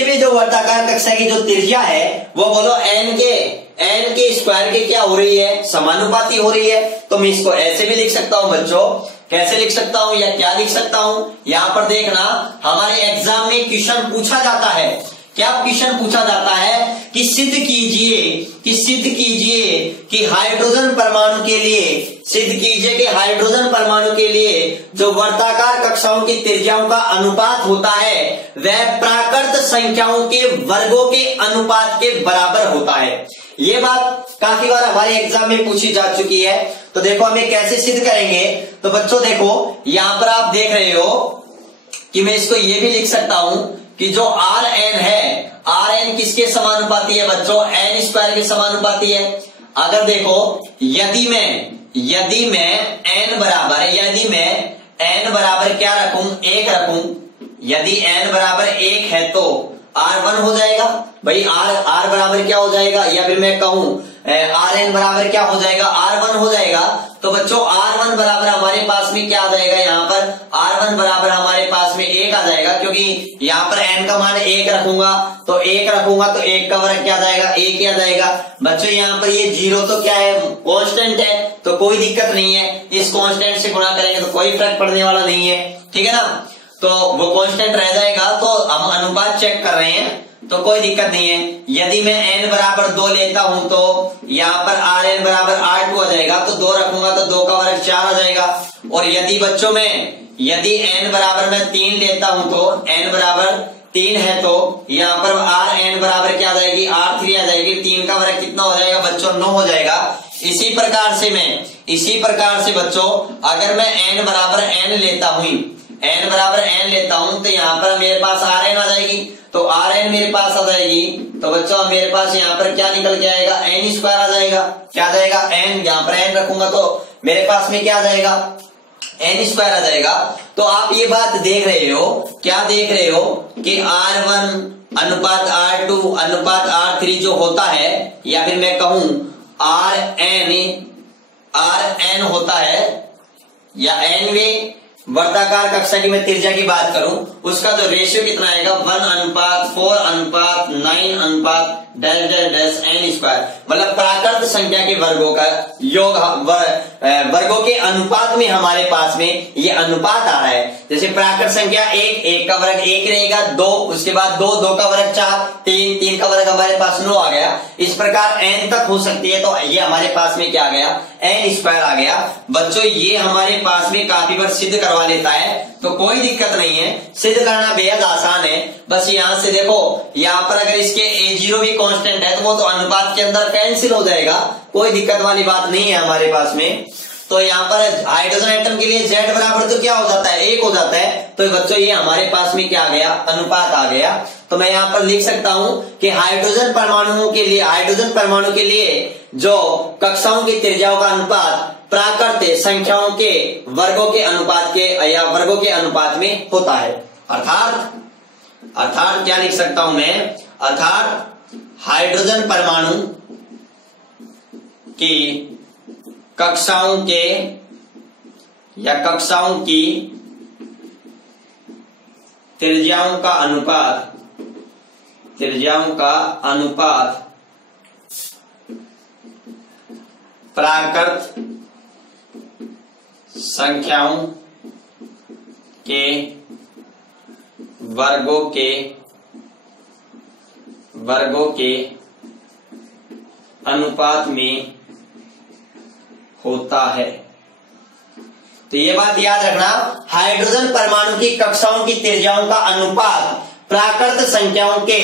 भी जो वर्ताकार कक्षा की जो त्रिज्या है वो बोलो n के स्क्वायर के क्या हो रही है, समानुपाती हो रही है। तो मैं इसको ऐसे भी लिख सकता हूं बच्चों, कैसे लिख सकता हूं या क्या लिख सकता हूं, यहां पर देखना हमारे एग्जाम में क्वेश्चन पूछा जाता है, क्या क्वेश्चन पूछा जाता है कि सिद्ध कीजिए कि हाइड्रोजन परमाणु के लिए, सिद्ध कीजिए कि हाइड्रोजन परमाणु के लिए जो वर्ताकार कक्षाओं की त्रिज्याओं का अनुपात होता है वह प्राकृत संख्याओं के वर्गों के अनुपात के बराबर होता है। ये बात काफी बार हमारे एग्जाम में पूछी जा चुकी है। तो देखो हम ये कैसे सिद्ध करेंगे, तो बच्चों देखो यहां पर आप देख रहे हो कि मैं इसको ये भी लिख सकता हूं कि जो Rn है, Rn किसके समानुपाती है बच्चों, n स्क्वायर के समानुपाती है। अगर देखो यदि मैं n बराबर क्या रखूं, 1 रखूं, यदि n बराबर 1 है तो R1 हो जाएगा भाई, R बराबर क्या हो जाएगा, या फिर मैं कहूं Rn बराबर क्या हो जाएगा, R1 हो जाएगा। तो बच्चों R1 बराबर हमारे पास में क्या आ जाएगा, यहाँ पर R1 बराबर हमारे पास में 1 आ जाएगा, क्योंकि यहाँ पर n का मान 1 रखूंगा तो 1 का वर्ग क्या आ जाएगा, 1 ही आ जाएगा। बच्चों यहाँ पर ये 0 तो क्या है, कांस्टेंट है, तो कोई दिक्कत नहीं है, इस कांस्टेंट से गुणा करेंगे तो कोई फर्क पड़ने वाला नहीं है, ठीक है ना, तो वो कांस्टेंट रह जाएगा। तो हम अनुपात चेक कर रहे हैं तो कोई दिक्कत नहीं है। यदि मैं n बराबर 2 लेता हूं तो यहाँ पर Rn बराबर R2 आ जाएगा, तो 2 रखूंगा तो 2 का वर्ग 4 आ जाएगा। और यदि बच्चों यदि n बराबर मैं 3 लेता हूं तो n बराबर 3 है तो यहाँ पर Rn बराबर क्या आ जाएगी, R3 आ जाएगी। 3 का वर्ग कितना हो जाएगा बच्चों, 9 हो जाएगा। इसी प्रकार से बच्चों अगर मैं n बराबर n लेता हूं तो यहाँ पर मेरे पास Rn आ जाएगी, तो Rn मेरे पास आ जाएगी, तो बच्चों मेरे पास यहाँ पर क्या निकल के आएगा, n स्क्वायर आ जाएगा। क्या आ जाएगा, n, यहाँ पर n रखूंगा तो मेरे पास में क्या आ जाएगा, n स्क्वायर आ जाएगा। तो आप ये बात देख रहे हो, क्या देख रहे हो कि R1 अनुपात R2 अनुपात R3 जो होता है, या फिर मैं कहूं Rn होता है, या n वर्ताकार कक्षा की मैं त्रिज्या की बात करूं, उसका जो रेशियो कितना आएगा, 1:4:9 डैश n स्क्वायर, मतलब प्राकृत संख्या के वर्गों का योग, वर्गों के अनुपात में हमारे पास में ये अनुपात आ रहा है। जैसे प्राकृत संख्या 1 का वर्ग 1 रहेगा, 2 उसके बाद 2 का वर्ग 4, 3 का वर्ग हमारे पास 9 आ गया। इस प्रकार n तक हो सकती है, तो ये हमारे पास में क्या आ गया, n स्क्वायर आ गया। बच्चों ये हमारे पास में काफी बार सिद्ध करवा लेता है, तो कोई दिक्कत नहीं है, सिद्ध करना बेहद आसान है। बस यहां से देखो, यहाँ पर अगर इसके A0 भी कांस्टेंट है तो वो तो अनुपात के अंदर कैंसिल हो जाएगा, कोई दिक्कत वाली बात नहीं है हमारे पास में। तो यहाँ पर हाइड्रोजन एटम के लिए Z बराबर तो क्या हो जाता है, 1 हो जाता है। तो बच्चों ये हमारे पास में क्या आ गया, अनुपात आ गया। तो मैं यहाँ पर लिख सकता हूं कि हाइड्रोजन परमाणु के लिए जो कक्षाओं की त्रिज्याओं का अनुपात प्राकृत संख्याओं के वर्गों के अनुपात के या वर्गों के अनुपात में होता है। अर्थात क्या लिख सकता हूं मैं, अर्थात हाइड्रोजन परमाणु की कक्षाओं के या कक्षाओं की त्रिज्याओं का अनुपात प्राकृत संख्याओं के वर्गों के अनुपात में होता है। तो ये बात याद रखना, हाइड्रोजन परमाणु की कक्षाओं की त्रिज्याओं का अनुपात प्राकृत संख्याओं के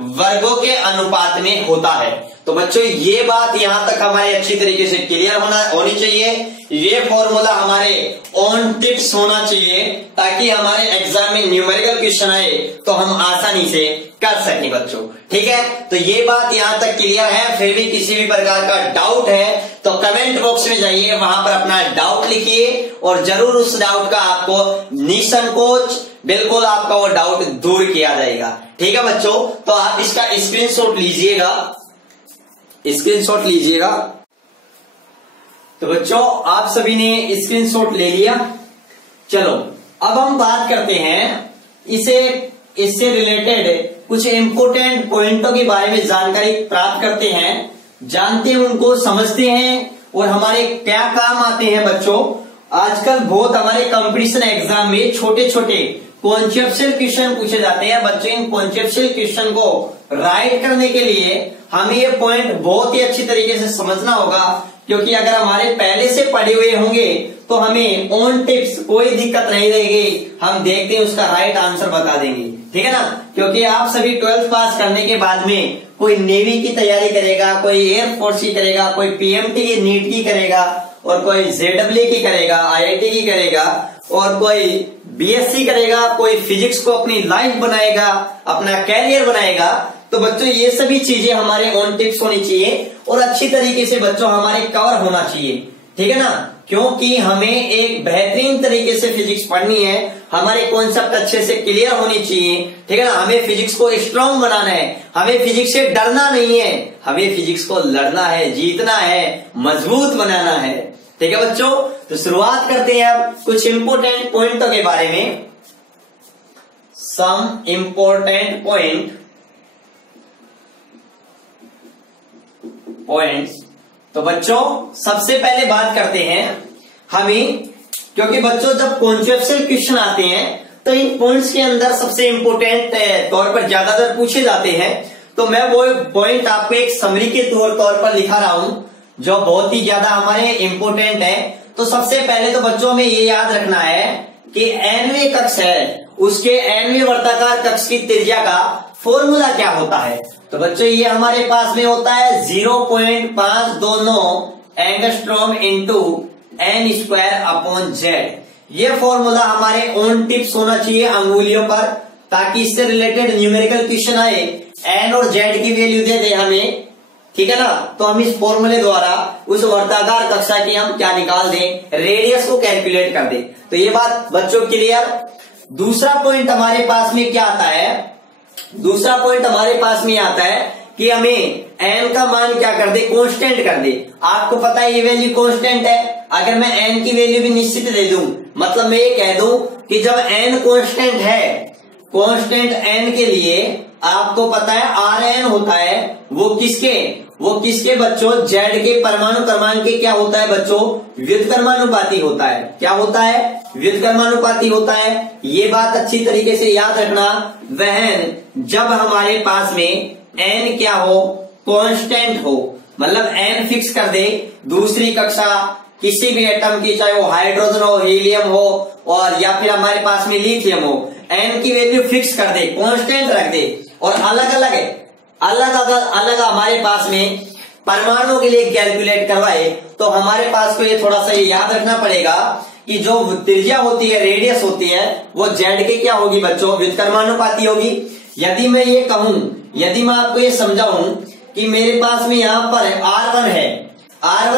वर्गों के अनुपात में होता है। तो बच्चों ये बात यहां तक हमारी अच्छी तरीके से क्लियर होनी चाहिए ये फॉर्मूला हमारे ऑन टिप्स होना चाहिए, ताकि हमारे एग्जाम में न्यूमेरिकल क्वेश्चन आए तो हम आसानी से कर सकें बच्चों। ठीक है, तो ये बात यहां तक क्लियर है। फिर भी किसी भी प्रकार का डाउट है तो कमेंट बॉक्स में जाइए, वहां पर अपना डाउट लिखिए और जरूर उस डाउट का आपको निसंकोच बिल्कुल आपका वो डाउट दूर किया जाएगा। ठीक है बच्चों, तो आप इसका स्क्रीनशॉट लीजिएगा। तो बच्चों आप सभी ने स्क्रीनशॉट ले लिया। चलो अब हम बात करते हैं इससे रिलेटेड कुछ इंपोर्टेंट पॉइंटों के बारे में जानकारी प्राप्त करते हैं, जानते हैं, उनको समझते हैं और हमारे क्या काम आते हैं बच्चों। आजकल बहुत हमारे कंपटीशन एग्जाम में छोटे छोटे कॉन्सेप्चुअल क्वेश्चन पूछे जाते हैं बच्चों। इन कॉन्सेप्चुअल क्वेश्चन को राइट करने के लिए हमें ये पॉइंट बहुत ही अच्छी तरीके से समझना होगा, क्योंकि अगर हमारे पहले से पढ़े हुए होंगे तो हमें ऑन टिप्स कोई दिक्कत नहीं रहेगी, हम देखते हैं उसका राइट आंसर बता देंगे। ठीक है ना, क्योंकि आप सभी 12th पास करने के बाद में कोई नेवी की तैयारी करेगा, कोई एयरफोर्स की करेगा, कोई पीएमटी की नीट की करेगा, और कोई जेडब्ल्यू की करेगा, आईआईटी की करेगा, और कोई बीएससी करेगा, कोई फिजिक्स को अपनी लाइफ बनाएगा, अपना कैरियर बनाएगा। तो बच्चों ये सभी चीजें हमारे ऑन टिप्स होनी चाहिए और अच्छी तरीके से बच्चों हमारे कवर होना चाहिए। ठीक है ना, क्योंकि हमें एक बेहतरीन तरीके से फिजिक्स पढ़नी है, हमारे कॉन्सेप्ट अच्छे से क्लियर होनी चाहिए। ठीक है ना, हमें फिजिक्स को स्ट्रांग बनाना है, हमें फिजिक्स से डरना नहीं है, हमें फिजिक्स को लड़ना है, जीतना है, मजबूत बनाना है। ठीक है बच्चों, तो शुरुआत करते हैं अब कुछ इंपोर्टेंट पॉइंटों के बारे में। सम इंपोर्टेंट पॉइंट्स। तो बच्चों सबसे पहले बात करते हैं हमें, क्योंकि बच्चों जब कॉन्सेप्चुअल क्वेश्चन आते हैं तो इन पॉइंट्स के अंदर सबसे इंपोर्टेंट तौर पर ज्यादातर पूछे जाते हैं। तो मैं वो पॉइंट आपको एक समरी के तौर पर लिखा रहा हूं जो बहुत ही ज्यादा हमारे इंपोर्टेंट है। तो सबसे पहले तो बच्चों में ये याद रखना है कि nवें कक्ष है, उसके nवें वर्ताकार कक्ष की त्रिज्या का फॉर्मूला क्या होता है। तो बच्चों ये हमारे पास में होता है 0.529 एंगस्ट्रॉम इंटू n²/z। ये फॉर्मूला हमारे ऑन टिप्स होना चाहिए अंगुलियों पर, ताकि इससे रिलेटेड न्यूमेरिकल क्वेश्चन आए, n और z की वैल्यू दे दे हमें। ठीक है ना, तो हम इस फॉर्मूले द्वारा उस वर्ताकार कक्षा की हम क्या निकाल दें, रेडियस को कैलकुलेट कर दें। तो ये बात बच्चों क्लियर। दूसरा पॉइंट हमारे पास में क्या आता है, दूसरा पॉइंट हमारे पास में आता है कि हमें n का मान क्या कर दे, कांस्टेंट कर दे। आपको पता है ये वैल्यू कांस्टेंट है, अगर मैं n की वैल्यू भी निश्चित दे दूं, मतलब मैं ये कह दूं कि जब n कांस्टेंट है, कांस्टेंट n के लिए आपको पता है Rn होता है वो किसके बच्चों, z के परमाणु क्रमांक के क्या होता है बच्चों, व्युत्क्रमानुपाती होता है। क्या होता है, व्युत्क्रमानुपाती होता है। ये बात अच्छी तरीके से याद रखना, वह जब हमारे पास में n क्या हो, कांस्टेंट हो, मतलब n फिक्स कर दे। दूसरी कक्षा किसी भी एटम की, चाहे वो हाइड्रोजन हो, हीलियम हो, और या फिर हमारे पास में लिथियम हो, n की वैल्यू फिक्स कर दे, कांस्टेंट रख दे, और अलग हमारे पास में परमाणुओं के लिए कैलकुलेट करवाए। तो हमारे पास को ये थोड़ा सा ये याद रखना पड़ेगा कि जो त्रिज्या होती है, रेडियस होती है, वो z के क्या होगी बच्चों, व्युत्क्रमानुपाती होगी। यदि मैं ये कहूं, यदि मैं आपको ये समझाऊं कि मेरे पास में यहाँ पर R1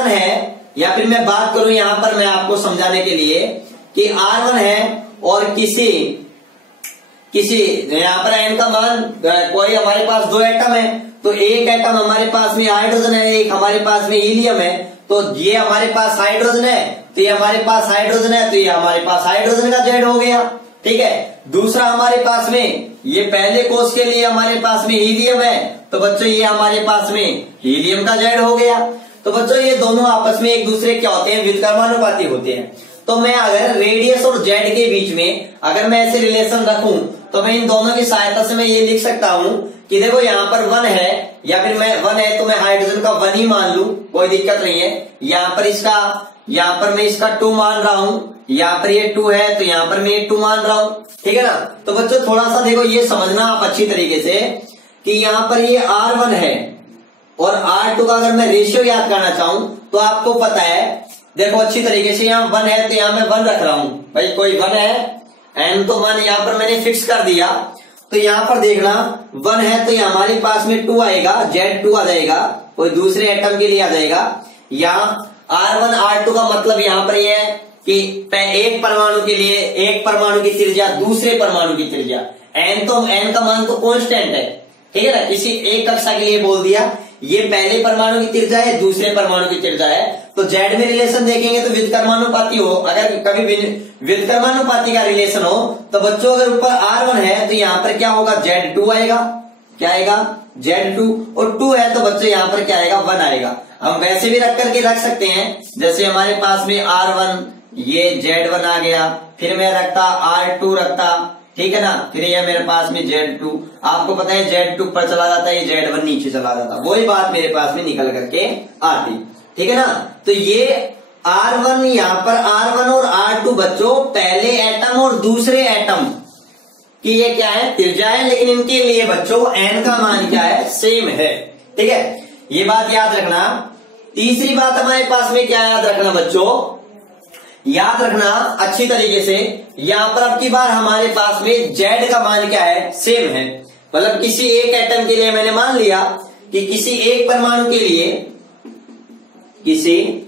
है, या फिर मैं बात करूं यहाँ पर मैं आपको समझाने के लिए कि R1 है और किसी यहाँ पर n का मान, कोई हमारे पास दो एटम है, तो एक एटम हमारे पास में हाइड्रोजन है, एक हमारे पास में हीलियम है। तो ये हमारे पास हाइड्रोजन है, तो ये हमारे पास हाइड्रोजन है, तो ये हमारे पास हाइड्रोजन का Z हो गया। ठीक है, दूसरा हमारे पास में ये पहले कोष के लिए हमारे पास में हीलियम है, तो बच्चों ये हमारे पास में हीलियम का Z हो गया। तो बच्चों ये दोनों आपस में एक दूसरे क्या होते हैं, व्युत्क्रमानुपाती होते हैं। तो मैं अगर रेडियस और z के बीच में अगर मैं ऐसे रिलेशन रखूं, तो मैं इन दोनों की सहायता से मैं ये लिख सकता हूं कि देखो यहाँ पर 1 है, या फिर मैं 1 है तो मैं हाइड्रोजन का 1 ही मान लू, कोई दिक्कत नहीं है। यहाँ पर मैं इसका 2 मान रहा हूं, यहाँ पर ये 2 है तो यहाँ पर मैं ये 2 मान रहा हूं। ठीक है ना, तो बच्चों थोड़ा सा देखो ये समझना आप अच्छी तरीके से कि यहाँ पर ये R1 है और R2 का अगर मैं रेशियो याद करना चाहूं तो आपको पता है देखो अच्छी तरीके से, यहाँ 1 है तो यहाँ मैं 1 रख रहा हूं भाई, कोई 1 है, n तो 1 यहाँ पर मैंने फिक्स कर दिया। तो यहाँ पर देखना 1 है तो यहाँ हमारे पास में 2 आएगा, Z2 आ जाएगा, कोई दूसरे एटम के लिए आ जाएगा। यहाँ R1 R2 का मतलब यहाँ पर यह है कि एक परमाणु के लिए एक परमाणु की त्रिज्या दूसरे परमाणु की त्रिज्या, n का मान तो कांस्टेंट है, ठीक है ना, किसी एक कक्षा के लिए बोल दिया ये पहले परमाणु की त्रिज्या है, दूसरे परमाणु की त्रिज्या है। तो जेड में रिलेशन देखेंगे तो व्युत्क्रमानुपाती हो, अगर कभी व्युत्क्रमानुपाती का रिलेशन हो तो बच्चों अगर ऊपर R1 है तो यहाँ पर क्या होगा, Z2 आएगा, क्या आएगा, Z2, और 2 है तो बच्चों यहाँ पर क्या आएगा, 1 आएगा। हम वैसे भी रख करके रख सकते हैं, जैसे हमारे पास में R1 ये Z1 आ गया, फिर मैं रखता R2 रखता, ठीक है ना, फिर ये मेरे पास में Z2, आपको पता है Z2 पर चला जाता है, ये Z1 नीचे चला जाता, वही बात मेरे पास में निकल करके आती, ठीक है ना। तो ये R1 यहाँ पर R1 और R2 बच्चों पहले एटम और दूसरे एटम की ये क्या है, त्रिज्या है, लेकिन इनके लिए बच्चों n का मान क्या है, सेम है, ठीक है, ये बात याद रखना। तीसरी बात हमारे पास में क्या याद रखना बच्चों, याद रखना अच्छी तरीके से, यहां पर अब की बार हमारे पास में Z का मान क्या है, सेम है, मतलब किसी एक एटम के लिए मैंने मान लिया कि किसी एक परमाणु के लिए, किसी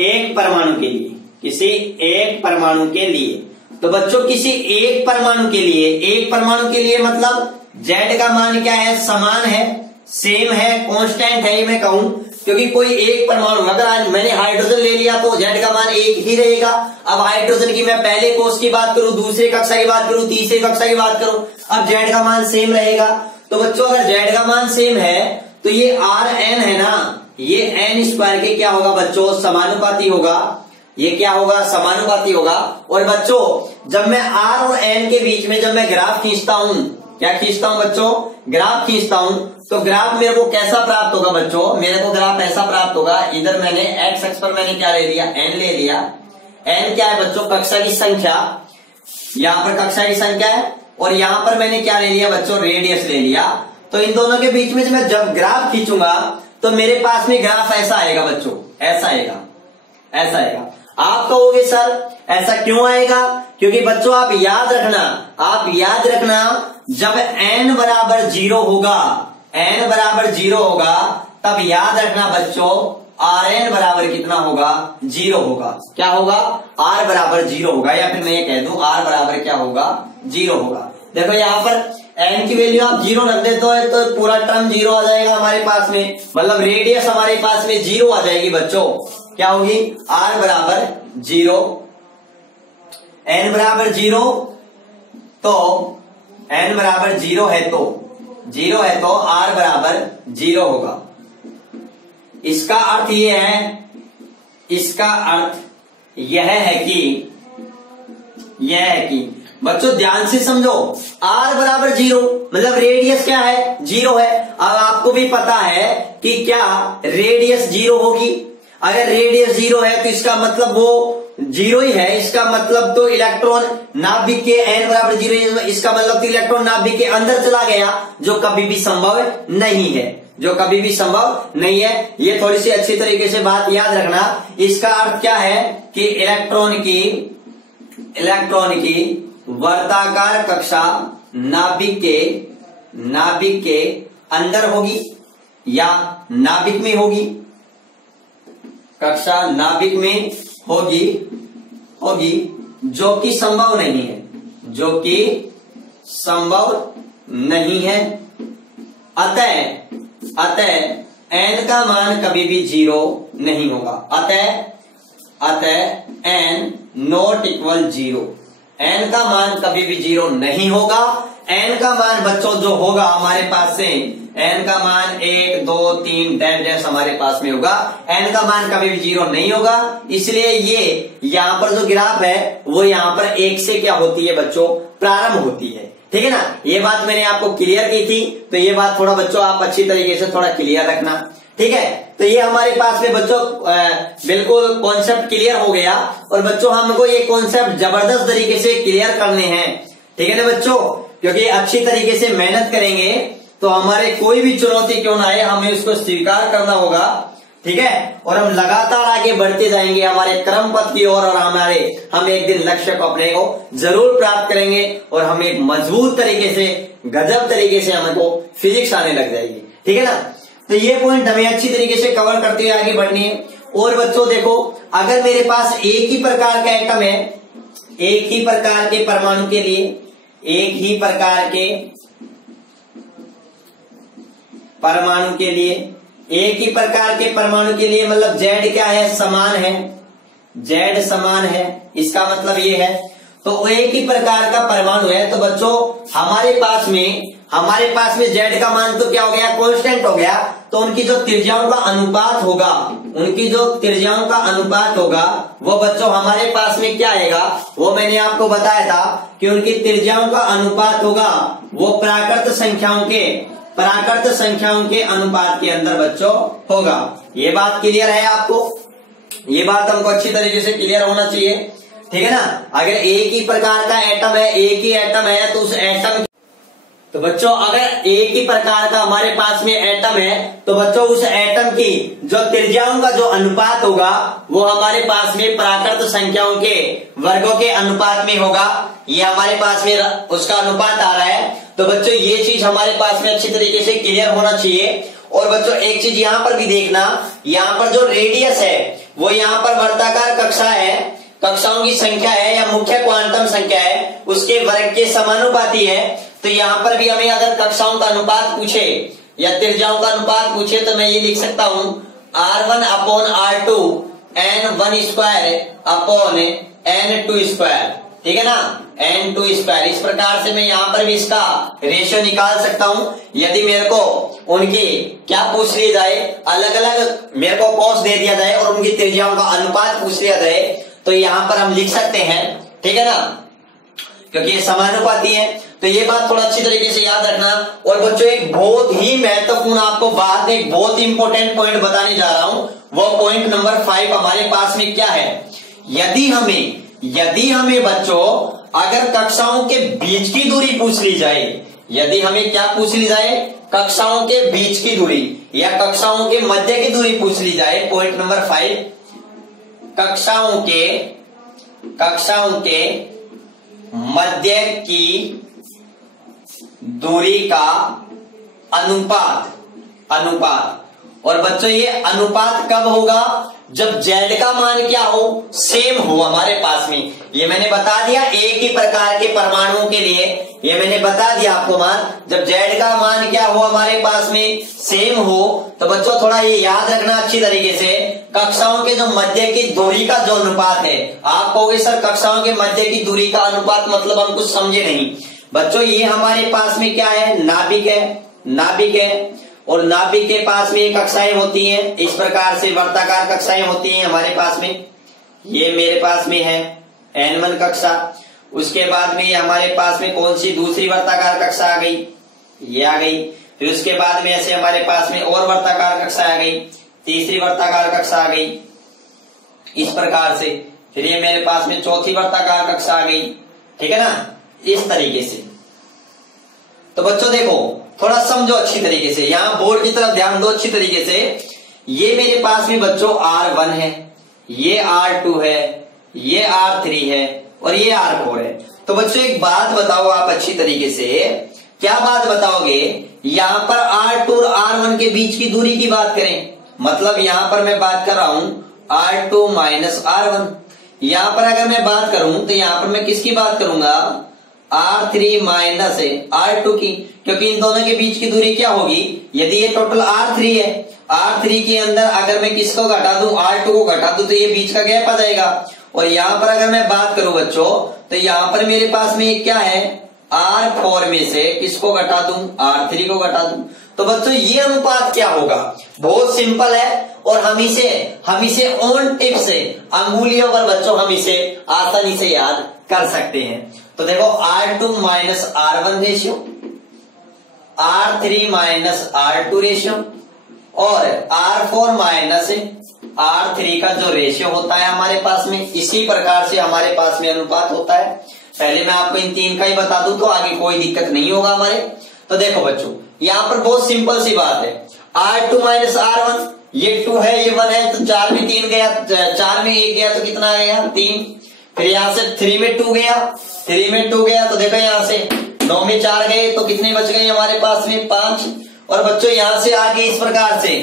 एक परमाणु के लिए, किसी एक परमाणु के लिए, तो बच्चों किसी एक परमाणु के लिए, एक परमाणु के लिए मतलब Z का मान क्या है, समान है, सेम है, कांस्टेंट है, ये मैं कहूं, क्योंकि कोई एक परमाणु, अगर आज मैंने हाइड्रोजन ले लिया तो Z का मान एक ही रहेगा। अब हाइड्रोजन की मैं पहले कोर्स की बात करूं, दूसरे कक्षा की बात करूं, तीसरे कक्षा की बात करूं, अब Z का मान सेम रहेगा। तो बच्चों अगर Z का मान सेम है तो ये Rn है ना, ये n स्क्वायर के क्या होगा बच्चों, समानुपाती होगा, ये क्या होगा, समानुपाती होगा। और बच्चों जब मैं R और n के बीच में जब मैं ग्राफ खींचता हूं, क्या खींचता हूं बच्चों, ग्राफ खींचता हूं, तो ग्राफ मेरे को कैसा प्राप्त होगा बच्चों, मेरे को ग्राफ ऐसा प्राप्त होगा, इधर मैंने x अक्ष पर मैंने क्या ले लिया, n ले लिया, n क्या है बच्चों, कक्षा की संख्या, यहाँ पर कक्षा की संख्या है, और यहाँ पर मैंने क्या ले लिया बच्चों, रेडियस ले लिया। तो इन दोनों के बीच में मैं जब ग्राफ खींचूंगा तो मेरे पास में ग्राफ ऐसा आएगा बच्चों, ऐसा आएगा, ऐसा आएगा। आप कहोगे सर ऐसा क्यों आएगा, क्योंकि बच्चों आप याद रखना, आप याद रखना, जब n बराबर 0 होगा, n बराबर 0 होगा, तब याद रखना बच्चों Rn बराबर कितना होगा, 0 होगा, क्या होगा, R बराबर 0 होगा, या फिर मैं ये कह दूं R बराबर क्या होगा, 0 होगा। देखो यहाँ पर n की वैल्यू आप 0 रख देते हो तो पूरा टर्म 0 आ जाएगा हमारे पास में, मतलब रेडियस हमारे पास में 0 आ जाएगी बच्चों, क्या होगी, R बराबर 0, n बराबर 0, तो n बराबर 0 है तो 0 है तो R बराबर 0 होगा। इसका अर्थ यह है, इसका अर्थ यह है कि बच्चों ध्यान से समझो, R बराबर 0 मतलब रेडियस क्या है, 0 है। अब आपको भी पता है कि क्या रेडियस 0 होगी, अगर रेडियस 0 है तो इसका मतलब वो 0 ही है, इसका मतलब तो इलेक्ट्रॉन नाभिक के n बराबर 0, इसका मतलब तो इलेक्ट्रॉन नाभिक के अंदर चला गया, जो कभी भी संभव नहीं है, जो कभी भी संभव नहीं है। ये थोड़ी सी अच्छी तरीके से बात याद रखना। इसका अर्थ क्या है कि इलेक्ट्रॉन की वर्ताकार कक्षा नाभिक के अंदर होगी या नाभिक में होगी, कक्षा नाभिक में होगी जो कि संभव नहीं है, जो कि संभव नहीं है। अतः n का मान कभी भी 0 नहीं होगा, अतः n नॉट इक्वल 0, n का मान कभी भी 0 नहीं होगा। n का मान बच्चों जो होगा हमारे पास से, n का मान 1 2 3 डैश हमारे पास में होगा, n का मान कभी भी 0 नहीं होगा। इसलिए ये यहाँ पर जो ग्राफ है वो यहाँ पर 1 से क्या होती है बच्चों, प्रारंभ होती है, ठीक है ना। ये बात मैंने आपको क्लियर की थी, तो ये बात थोड़ा बच्चों आप अच्छी तरीके से थोड़ा क्लियर रखना, ठीक है। तो ये हमारे पास में बच्चों बिल्कुल कॉन्सेप्ट क्लियर हो गया, और बच्चों हमको ये कॉन्सेप्ट जबरदस्त तरीके से क्लियर करने हैं, ठीक है ना बच्चों, क्योंकि अच्छी तरीके से मेहनत करेंगे तो हमारे कोई भी चुनौती क्यों ना आए हमें उसको स्वीकार करना होगा। ठीक है, और हम लगातार आगे बढ़ते जाएंगे हमारे क्रम पथ की ओर, और हम एक दिन लक्ष्य को अपने को जरूर प्राप्त करेंगे, और हम एक मजबूत तरीके से, गजब तरीके से हमको फिजिक्स आने लग जाएगी। ठीक है ना, तो ये पॉइंट हमें अच्छी तरीके से कवर करते हुए आगे बढ़नी है। और बच्चों देखो, अगर मेरे पास एक ही प्रकार का एटम है, एक ही प्रकार के परमाणु के लिए, एक ही प्रकार के परमाणु के लिए, एक ही प्रकार के परमाणु के लिए मतलब Z क्या है, समान है, Z समान है, इसका मतलब ये है। तो एक ही प्रकार का परमाणु है, तो बच्चों हमारे पास में Z का मान तो क्या हो गया, कांस्टेंट हो गया। तो उनकी जो त्रिज्याओं का अनुपात होगा, वो बच्चों हमारे पास में क्या आएगा, वो मैंने आपको बताया था कि उनकी त्रिज्याओं का अनुपात होगा वो प्राकृत संख्याओं के अनुपात के अंदर बच्चों होगा। ये बात क्लियर है आपको, ये बात हमको अच्छी तरीके से क्लियर होना चाहिए। ठीक है ना, अगर एक ही प्रकार का एटम है, एक ही एटम है, तो उस एटम, तो बच्चों अगर एक ही प्रकार का हमारे पास में एटम है, तो बच्चों उस एटम की जो त्रिज्याओं का जो अनुपात होगा वो हमारे पास में प्राकृत संख्याओं के वर्गों के अनुपात में होगा। ये हमारे पास में उसका अनुपात आ रहा है। तो बच्चों ये चीज हमारे पास में अच्छी तरीके से क्लियर होना चाहिए। और बच्चों एक चीज यहाँ पर भी देखना, यहाँ पर जो रेडियस है वो यहाँ पर वर्ताकार कक्षा है, कक्षाओं की संख्या है या मुख्य क्वांटम संख्या है, उसके वर्ग के समानुपाती है। तो यहाँ पर भी हमें अगर कक्षाओं का अनुपात पूछे या त्रिज्याओं का अनुपात पूछे, तो मैं ये लिख सकता हूं R1/R2 N1² ठीक है ना, N2²। इस प्रकार से मैं यहाँ पर भी इसका रेशियो निकाल सकता हूं। यदि मेरे को उनकी क्या पूछ लिया जाए, अलग अलग मेरे को कोस दे दिया जाए और उनकी त्रिज्याओं का अनुपात पूछ लिया जाए, तो यहाँ पर हम लिख सकते हैं। ठीक है ना, क्योंकि ये समानुपाती है। तो ये बात थोड़ा अच्छी तरीके से याद रखना। और बच्चों एक बहुत ही महत्वपूर्ण, आपको बाद में एक बहुत ही इंपॉर्टेंट पॉइंट बताने जा रहा हूं, वो पॉइंट नंबर 5 हमारे पास में क्या है, यदि हमें बच्चों अगर कक्षाओं के बीच की दूरी पूछ ली जाए, यदि हमें क्या पूछ ली जाए, कक्षाओं के बीच की दूरी या कक्षाओं के मध्य की दूरी पूछ ली जाए, पॉइंट नंबर 5, कक्षाओं के मध्य की दूरी का अनुपात। और बच्चों ये अनुपात कब होगा, जब Z का मान क्या हो, सेम हो हमारे पास में। ये मैंने बता दिया एक ही प्रकार के परमाणुओं के लिए, ये मैंने बता दिया आपको मान, जब Z का मान क्या हो हमारे पास में, सेम हो। तो बच्चों थोड़ा ये याद रखना अच्छी तरीके से, कक्षाओं के जो मध्य की दूरी का जो अनुपात है, आप कहोगे सर कक्षाओं के मध्य की दूरी का अनुपात मतलब हम कुछ समझे नहीं। बच्चों ये हमारे पास में क्या है, नाभिक है, और नाभिक के पास में ये कक्षाएं होती हैं, इस प्रकार से वर्ताकार कक्षाएं होती हैं हमारे पास में। ये मेरे पास में है N1 कक्षा, उसके बाद में हमारे पास में कौन सी दूसरी वर्ताकार कक्षा आ गई, ये आ गई। फिर उसके बाद में ऐसे हमारे पास में और वर्ताकार कक्षा आ गई, तीसरी वर्ताकार कक्षा आ गई, इस प्रकार से। फिर ये मेरे पास में चौथी वर्ताकार कक्षा आ गई। ठीक है ना, इस तरीके से। तो बच्चों देखो थोड़ा समझो अच्छी तरीके से, यहां बोर्ड की तरफ ध्यान दो अच्छी तरीके से। ये मेरे पास में बच्चों R1 है, ये R2 है, ये R3 है और ये R4 है। तो बच्चों एक बात बताओ आप अच्छी तरीके से, क्या बात बताओगे, यहां पर R2 और R1 के बीच की दूरी की बात करें, मतलब यहां पर मैं बात कर रहा हूं R2 माइनस R1। यहां पर अगर मैं बात करूं तो यहां पर मैं किसकी बात करूंगा, R3 माइनस R2 की, क्योंकि इन दोनों के बीच की दूरी क्या होगी, यदि ये टोटल R3 है, R3 के अंदर अगर मैं किसको घटा दूं, R2 को घटा दूं, तो ये बीच का गैप आ जाएगा। और यहां पर अगर मैं बात करूं बच्चों, तो यहां पर मेरे पास में क्या है, R4 में से किसको घटा दूं, R3 को घटा दूं। तो बच्चों ये अनुपात क्या होगा, बहुत सिंपल है, और हम इसे ऑन टिप से, अंगुलियों पर बच्चों हम इसे आसानी से याद कर सकते हैं। तो देखो R2 minus R1 ratio, R3 minus R2 ratio और R4 माइनस R3 का जो रेशियो होता है हमारे पास में, इसी प्रकार से हमारे पास में अनुपात होता है। पहले मैं आपको इन तीन का ही बता दूं तो आगे कोई दिक्कत नहीं होगा हमारे। तो देखो बच्चों यहां पर बहुत सिंपल सी बात है, R2 माइनस R1 ये 2 है, ये 1 है, तो 4 में 3 गया, 4 में 1 गया तो कितना आ गया 3। फिर यहां से 3 में 2 गया, 3 में 2 गया तो देखो यहां से 9 में 4 गए तो कितने बच गए हमारे पास में 5। और बच्चों यहां से आगे इस प्रकार से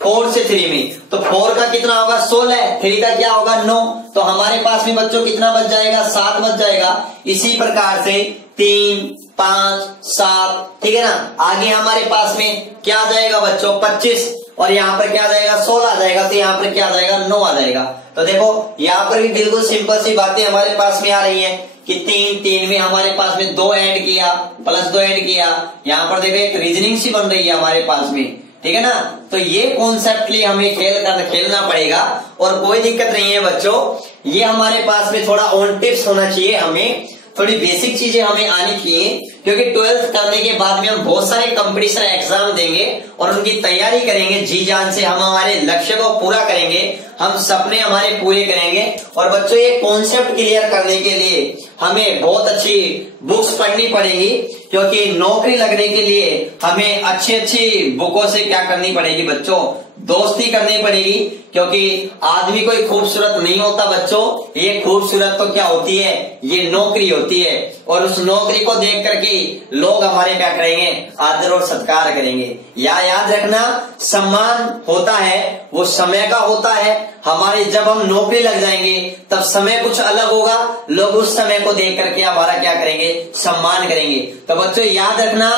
4 से 3 में, तो 4 का कितना होगा 16, 3 का क्या होगा 9, तो हमारे पास में बच्चों कितना बच जाएगा 7 बच जाएगा। इसी प्रकार से 3, 5, 7, ठीक है ना। आगे हमारे पास में क्या आ जाएगा बच्चों 25, और यहाँ पर क्या आ जाएगा 16 आ जाएगा, तो यहाँ पर क्या आ जाएगा 9 आ जाएगा। तो देखो यहाँ पर भी बिल्कुल सिंपल सी बातें हमारे पास में आ रही है कि 3 में हमारे पास में 2 ऐड किया, प्लस 2 ऐड किया, यहाँ पर देखो एक रीजनिंग सी बन रही है हमारे पास में, ठीक है ना। तो ये कॉन्सेप्ट लिए हमें खेलना पड़ेगा और कोई दिक्कत नहीं है बच्चों। ये हमारे पास में थोड़ा ऑन टिप्स होना चाहिए, हमें थोड़ी बेसिक चीजें हमें आनी चाहिए, क्योंकि 12th करने के बाद में हम बहुत सारे कंपटीशन एग्जाम देंगे और उनकी तैयारी करेंगे जी जान से, हम हमारे लक्ष्य को पूरा करेंगे, हम सपने हमारे पूरे करेंगे। और बच्चों ये कॉन्सेप्ट क्लियर करने के लिए हमें बहुत अच्छी बुक्स पढ़नी पड़ेगी, क्योंकि नौकरी लगने के लिए हमें अच्छी अच्छी बुकों से क्या करनी पड़ेगी बच्चों, दोस्ती करनी पड़ेगी। क्योंकि आदमी कोई खूबसूरत नहीं होता बच्चों, ये खूबसूरत तो क्या होती है, ये नौकरी होती है। और उस नौकरी को देख करके लोग हमारे क्या करेंगे, आदर और सत्कार करेंगे। याद रखना, सम्मान होता है वो समय का होता है। हमारे जब हम नौकरी लग जाएंगे तब समय कुछ अलग होगा, लोग उस समय को देख करके हमारा क्या करेंगे, सम्मान करेंगे। तो बच्चों याद रखना,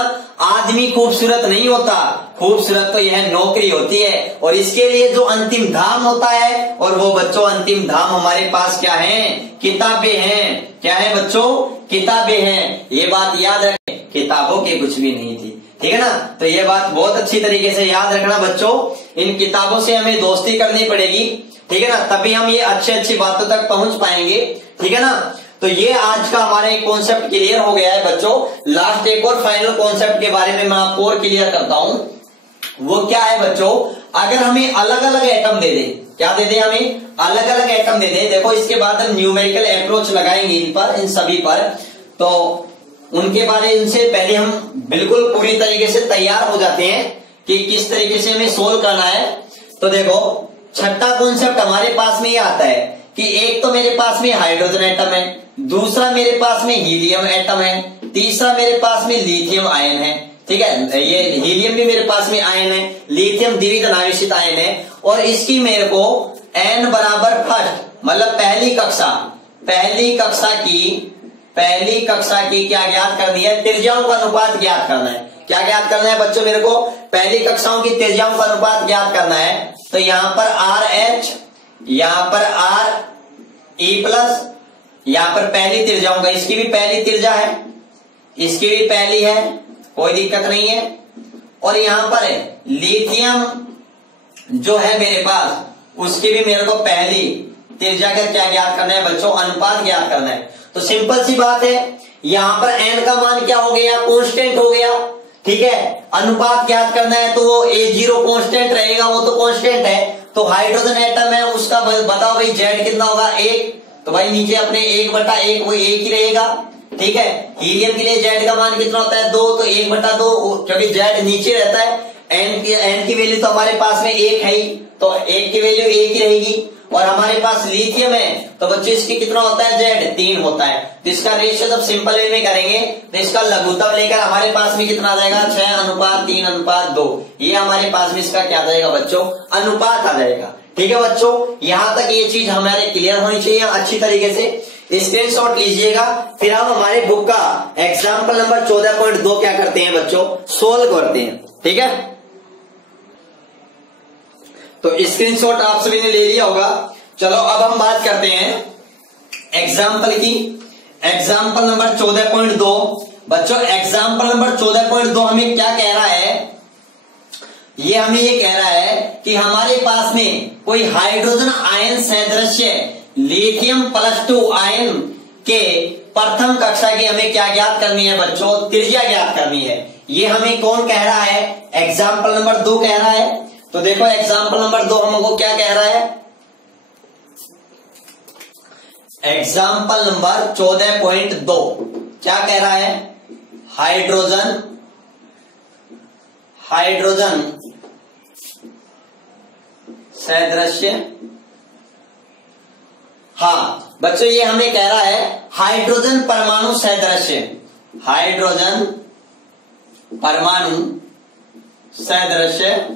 आदमी खूबसूरत नहीं होता, खूबसूरत तो यह नौकरी होती है। और इसके लिए जो अंतिम धाम होता है, और वो बच्चों अंतिम धाम हमारे पास क्या है, किताबें हैं। क्या है बच्चों, किताबें हैं। ये बात याद रखें, किताबों की कुछ भी नहीं थी, ठीक है ना। तो ये बात बहुत अच्छी तरीके से याद रखना बच्चों, इन किताबों से हमें दोस्ती करनी पड़ेगी, ठीक है ना, तभी हम ये अच्छी बातों तक पहुंच पाएंगे, ठीक है ना। तो ये आज का हमारा एक कॉन्सेप्ट क्लियर हो गया है बच्चों। लास्ट एक और फाइनल कॉन्सेप्ट के बारे में मैं आपको और क्लियर करता हूं। वो क्या है बच्चों, अगर हमें अलग अलग एटम दे दे, क्या दे दे, हमें अलग अलग एटम दे दे। देखो इसके बाद हम न्यूमेरिकल अप्रोच लगाएंगे इन पर, इन सभी पर, तो उनके बारे इनसे पहले हम बिल्कुल पूरी तरीके से तैयार हो जाते हैं कि किस तरीके से हमें सोल्व करना है। तो देखो छठा कॉन्सेप्ट हमारे पास में ये आता है कि एक तो मेरे पास में हाइड्रोजन एटम है, दूसरा मेरे पास में हीलियम एटम है, तीसरा मेरे पास में लिथियम आयन है, ठीक है। ये हीलियम भी मेरे पास में आयन है, लिथियम द्विविध आवेशित आयन है। और इसकी मेरे को n बराबर फर्स्ट, मतलब पहली कक्षा की क्या ज्ञात करनी है, त्रिज्याओं का अनुपात ज्ञात करना है। क्या ज्ञात करना है बच्चों, मेरे को पहली कक्षाओं की त्रिज्याओं का अनुपात ज्ञात करना है। तो यहां पर RH, यहां पर RE+, यहां पर पहली त्रिज्याओं का, इसकी भी पहली त्रिज्या है, इसकी भी पहली है, कोई दिक्कत नहीं है। और यहां पर लिथियम जो है मेरे पास, उसकी भी मेरे को पहली त्रिज्या का क्या ज्ञात करना है बच्चों, अनुपात ज्ञात करना है। तो सिंपल सी बात है, यहां पर n का मान क्या हो गया, कांस्टेंट हो गया, ठीक है। अनुपात ज्ञात करना है तो वो A0 कांस्टेंट रहेगा, वो तो कांस्टेंट है। तो हाइड्रोजन एटम है उसका बताओ भाई Z कितना होगा 1, तो भाई नीचे अपने 1/1 वो 1 ही रहेगा, ठीक है। हीलियम के लिए Z का मान कितना होता है 2, तो 1/2, क्योंकि Z नीचे रहता है। n की वैल्यू तो हमारे पास में 1 है ही, तो 1 की वैल्यू 1 ही रहेगी। और हमारे पास लिथियम है तो बच्चों इसकी कितना होता है Z 3 होता है। तो इसका रेशियो जब सिंपल वे में करेंगे तो इसका लघुत्तम लेकर हमारे पास में कितना आ जाएगा 6:3:2। ये हमारे पास में इसका क्या आ जाएगा बच्चों, अनुपात आ जाएगा, ठीक है बच्चों। यहां तक ये चीज हमारे क्लियर होनी चाहिए अच्छी तरीके से। स्क्रीनशॉट लीजिएगा, फिर हम हमारे बुक का एग्जाम्पल नंबर 14.2 क्या करते हैं बच्चों, सोल्व करते हैं, ठीक है। तो स्क्रीनशॉट आप सभी ने ले लिया होगा। चलो अब हम बात करते हैं एग्जाम्पल की। एग्जाम्पल नंबर 14.2 बच्चों, एग्जाम्पल नंबर 14.2 हमें क्या कह रहा है, ये हमें ये कह रहा है कि हमारे पास में कोई हाइड्रोजन आयन सदृश्य लिथियम +2 आयन के प्रथम कक्षा की हमें क्या ज्ञात करनी है बच्चों, त्रिज्या ज्ञात करनी है। ये हमें कौन कह रहा है, एग्जाम्पल नंबर 2 कह रहा है। तो देखो एग्जाम्पल नंबर 2 हमको क्या कह रहा है, एग्जाम्पल नंबर 14.2 क्या कह रहा है, हाइड्रोजन सदृश्य। हाँ बच्चों, ये हमें कह रहा है हाइड्रोजन परमाणु सदृश्य, हाइड्रोजन परमाणु सदृश्य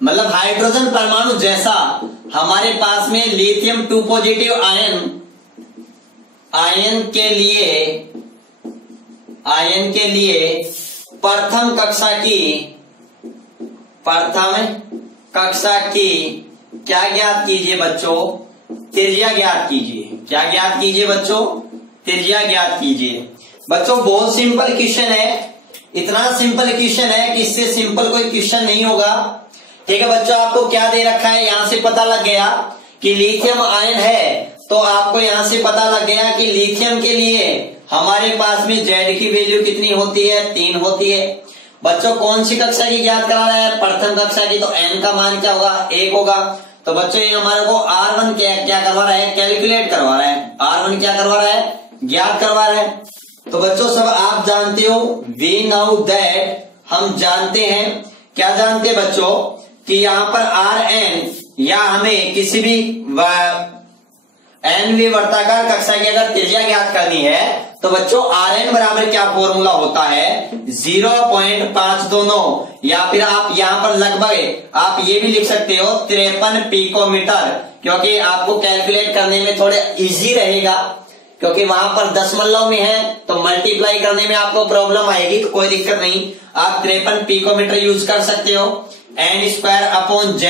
मतलब हाइड्रोजन परमाणु जैसा हमारे पास में लिथियम 2 पॉजिटिव आयन के लिए प्रथम कक्षा की क्या ज्ञात कीजिए बच्चों, त्रिज्या ज्ञात कीजिए। क्या ज्ञात कीजिए बच्चों, त्रिज्या ज्ञात कीजिए। बच्चों बहुत सिंपल क्वेश्चन है, इतना सिंपल क्वेश्चन है कि इससे सिंपल कोई क्वेश्चन नहीं होगा। ठीक है बच्चों, आपको क्या दे रखा है, यहां से पता लग गया कि लिथियम आयन है, तो आपको यहां से पता लग गया कि लिथियम के लिए हमारे पास में Z की वैल्यू कितनी होती है, 3 होती है। बच्चों कौन सी कक्षा की ज्ञात करा रहा है, प्रथम कक्षा की, तो n का मान क्या होगा, 1 होगा। तो बच्चों ये हमारे को R1 क्या करवा रहा है, कैलकुलेट करवा रहा है। R1 क्या करवा रहा है, ज्ञात करवा रहा है। तो बच्चों सब आप जानते हो, वी नाउ दैट, हम जानते हैं, क्या जानते हैं बच्चों, कि यहां पर Rn या हमें किसी भी n वी वर्ताकार कक्षा की अगर त्रिज्या ज्ञात करनी है तो बच्चों Rn बराबर क्या फॉर्मूला होता है, 0.529, या फिर आप यहां पर लगभग आप ये भी लिख सकते हो 53 पिकोमीटर, क्योंकि आपको कैलकुलेट करने में थोड़े इजी रहेगा, क्योंकि वहां पर दशमलव में है तो मल्टीप्लाई करने में आपको प्रॉब्लम आएगी, तो कोई दिक्कत नहीं, आप 53 पिकोमीटर यूज कर सकते हो। n²/z।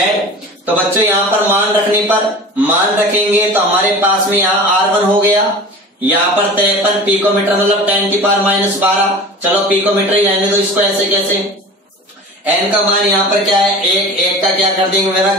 तो बच्चों यहाँ पर मान रखने पर मान रखेंगे तो हमारे पास में यहाँ R1 हो गया, यहाँ पर 53 पिकोमीटर मतलब 10⁻⁻12। चलो पिकोमीटर ही रहने दो इसको, ऐसे कैसे, n का मान यहाँ पर क्या है, 1 का क्या कर देंगे मेरा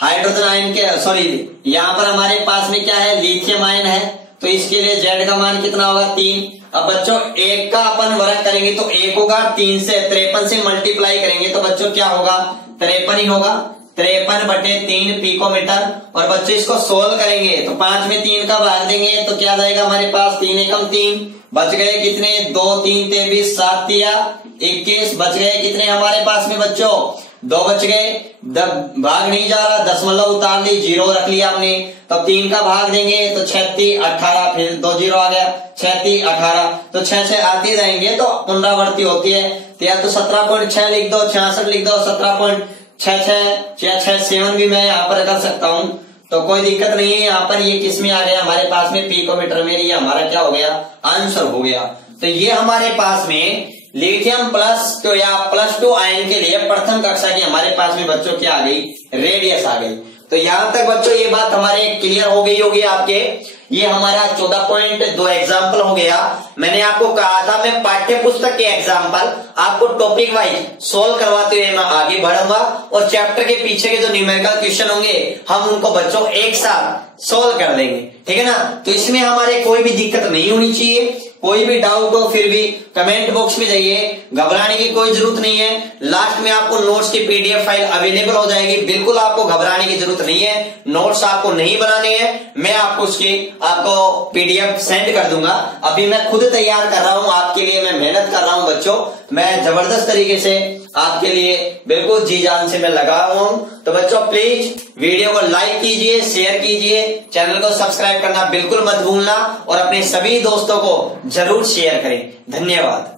हाइड्रोजन आयन के, सॉरी यहाँ पर हमारे पास में क्या है, लिथियम आयन है, तो इसके लिए Z का मान कितना होगा, 3। अब बच्चों 1 का अपन वर्ग करेंगे तो 1 होगा, 3 से 53 से मल्टीप्लाई करेंगे तो बच्चों क्या होगा, 53 ही होगा, 53/3 पिकोमीटर। और बच्चों इसको सोल्व करेंगे तो 5 में 3 का भाग देंगे तो क्या जाएगा हमारे पास, 3 एकम 3, बच गए कितने, 2 3 23, 7 या 21, बच गए कितने हमारे पास में बच्चों, 2 बच गए, भाग नहीं जा रहा, दशमलव उतार ली, 0 रख लिया हमने, तब 3 का भाग देंगे तो 36 18, फिर 2 0 आ गया, 36 18, तो 6 आते रहेंगे तो पुनरावृत्ति होती है, तो या तो 17.6 लिख दो, 66 लिख दो, 17.66 भी मैं यहाँ पर कर सकता हूँ, तो कोई दिक्कत नहीं है। यहाँ पर ये किस में आ गया हमारे पास में, पिकोमीटर में, ये हमारा क्या हो गया, आंसर हो गया। तो ये हमारे पास में लिथियम +2 या +2 आयन के लिए प्रथम कक्षा की हमारे पास में बच्चों क्या आ गई, रेडियस आ गई। तो यहां तक बच्चों ये बात हमारे क्लियर हो गई होगी आपके। ये हमारा 14.2 एग्जाम्पल हो गया। मैंने आपको कहा था मैं पाठ्य पुस्तक के एग्जाम्पल आपको टॉपिक वाइज सोल्व करवाते हुए मैं आगे बढ़ूंगा, और चैप्टर के पीछे के जो न्यूमेरिकल क्वेश्चन होंगे हम उनको बच्चों एक साथ सोल्व कर देंगे, ठीक है ना। तो इसमें हमारे कोई भी दिक्कत नहीं होनी चाहिए, कोई भी डाउट हो फिर भी कमेंट बॉक्स में जाइए, घबराने की कोई जरूरत नहीं है। लास्ट में आपको नोट्स की PDF फाइल अवेलेबल हो जाएगी, बिल्कुल आपको घबराने की जरूरत नहीं है। नोट्स आपको नहीं बनाने हैं, मैं आपको आपको PDF सेंड कर दूंगा। अभी मैं खुद तैयार कर रहा हूं आपके लिए, मैं मेहनत कर रहा हूं बच्चों, मैं जबरदस्त तरीके से आपके लिए बिल्कुल जी जान से मैं लगा हुआ हूं। तो बच्चों प्लीज वीडियो को लाइक कीजिए, शेयर कीजिए, चैनल को सब्सक्राइब करना बिल्कुल मत भूलना, और अपने सभी दोस्तों को जरूर शेयर करें। धन्यवाद।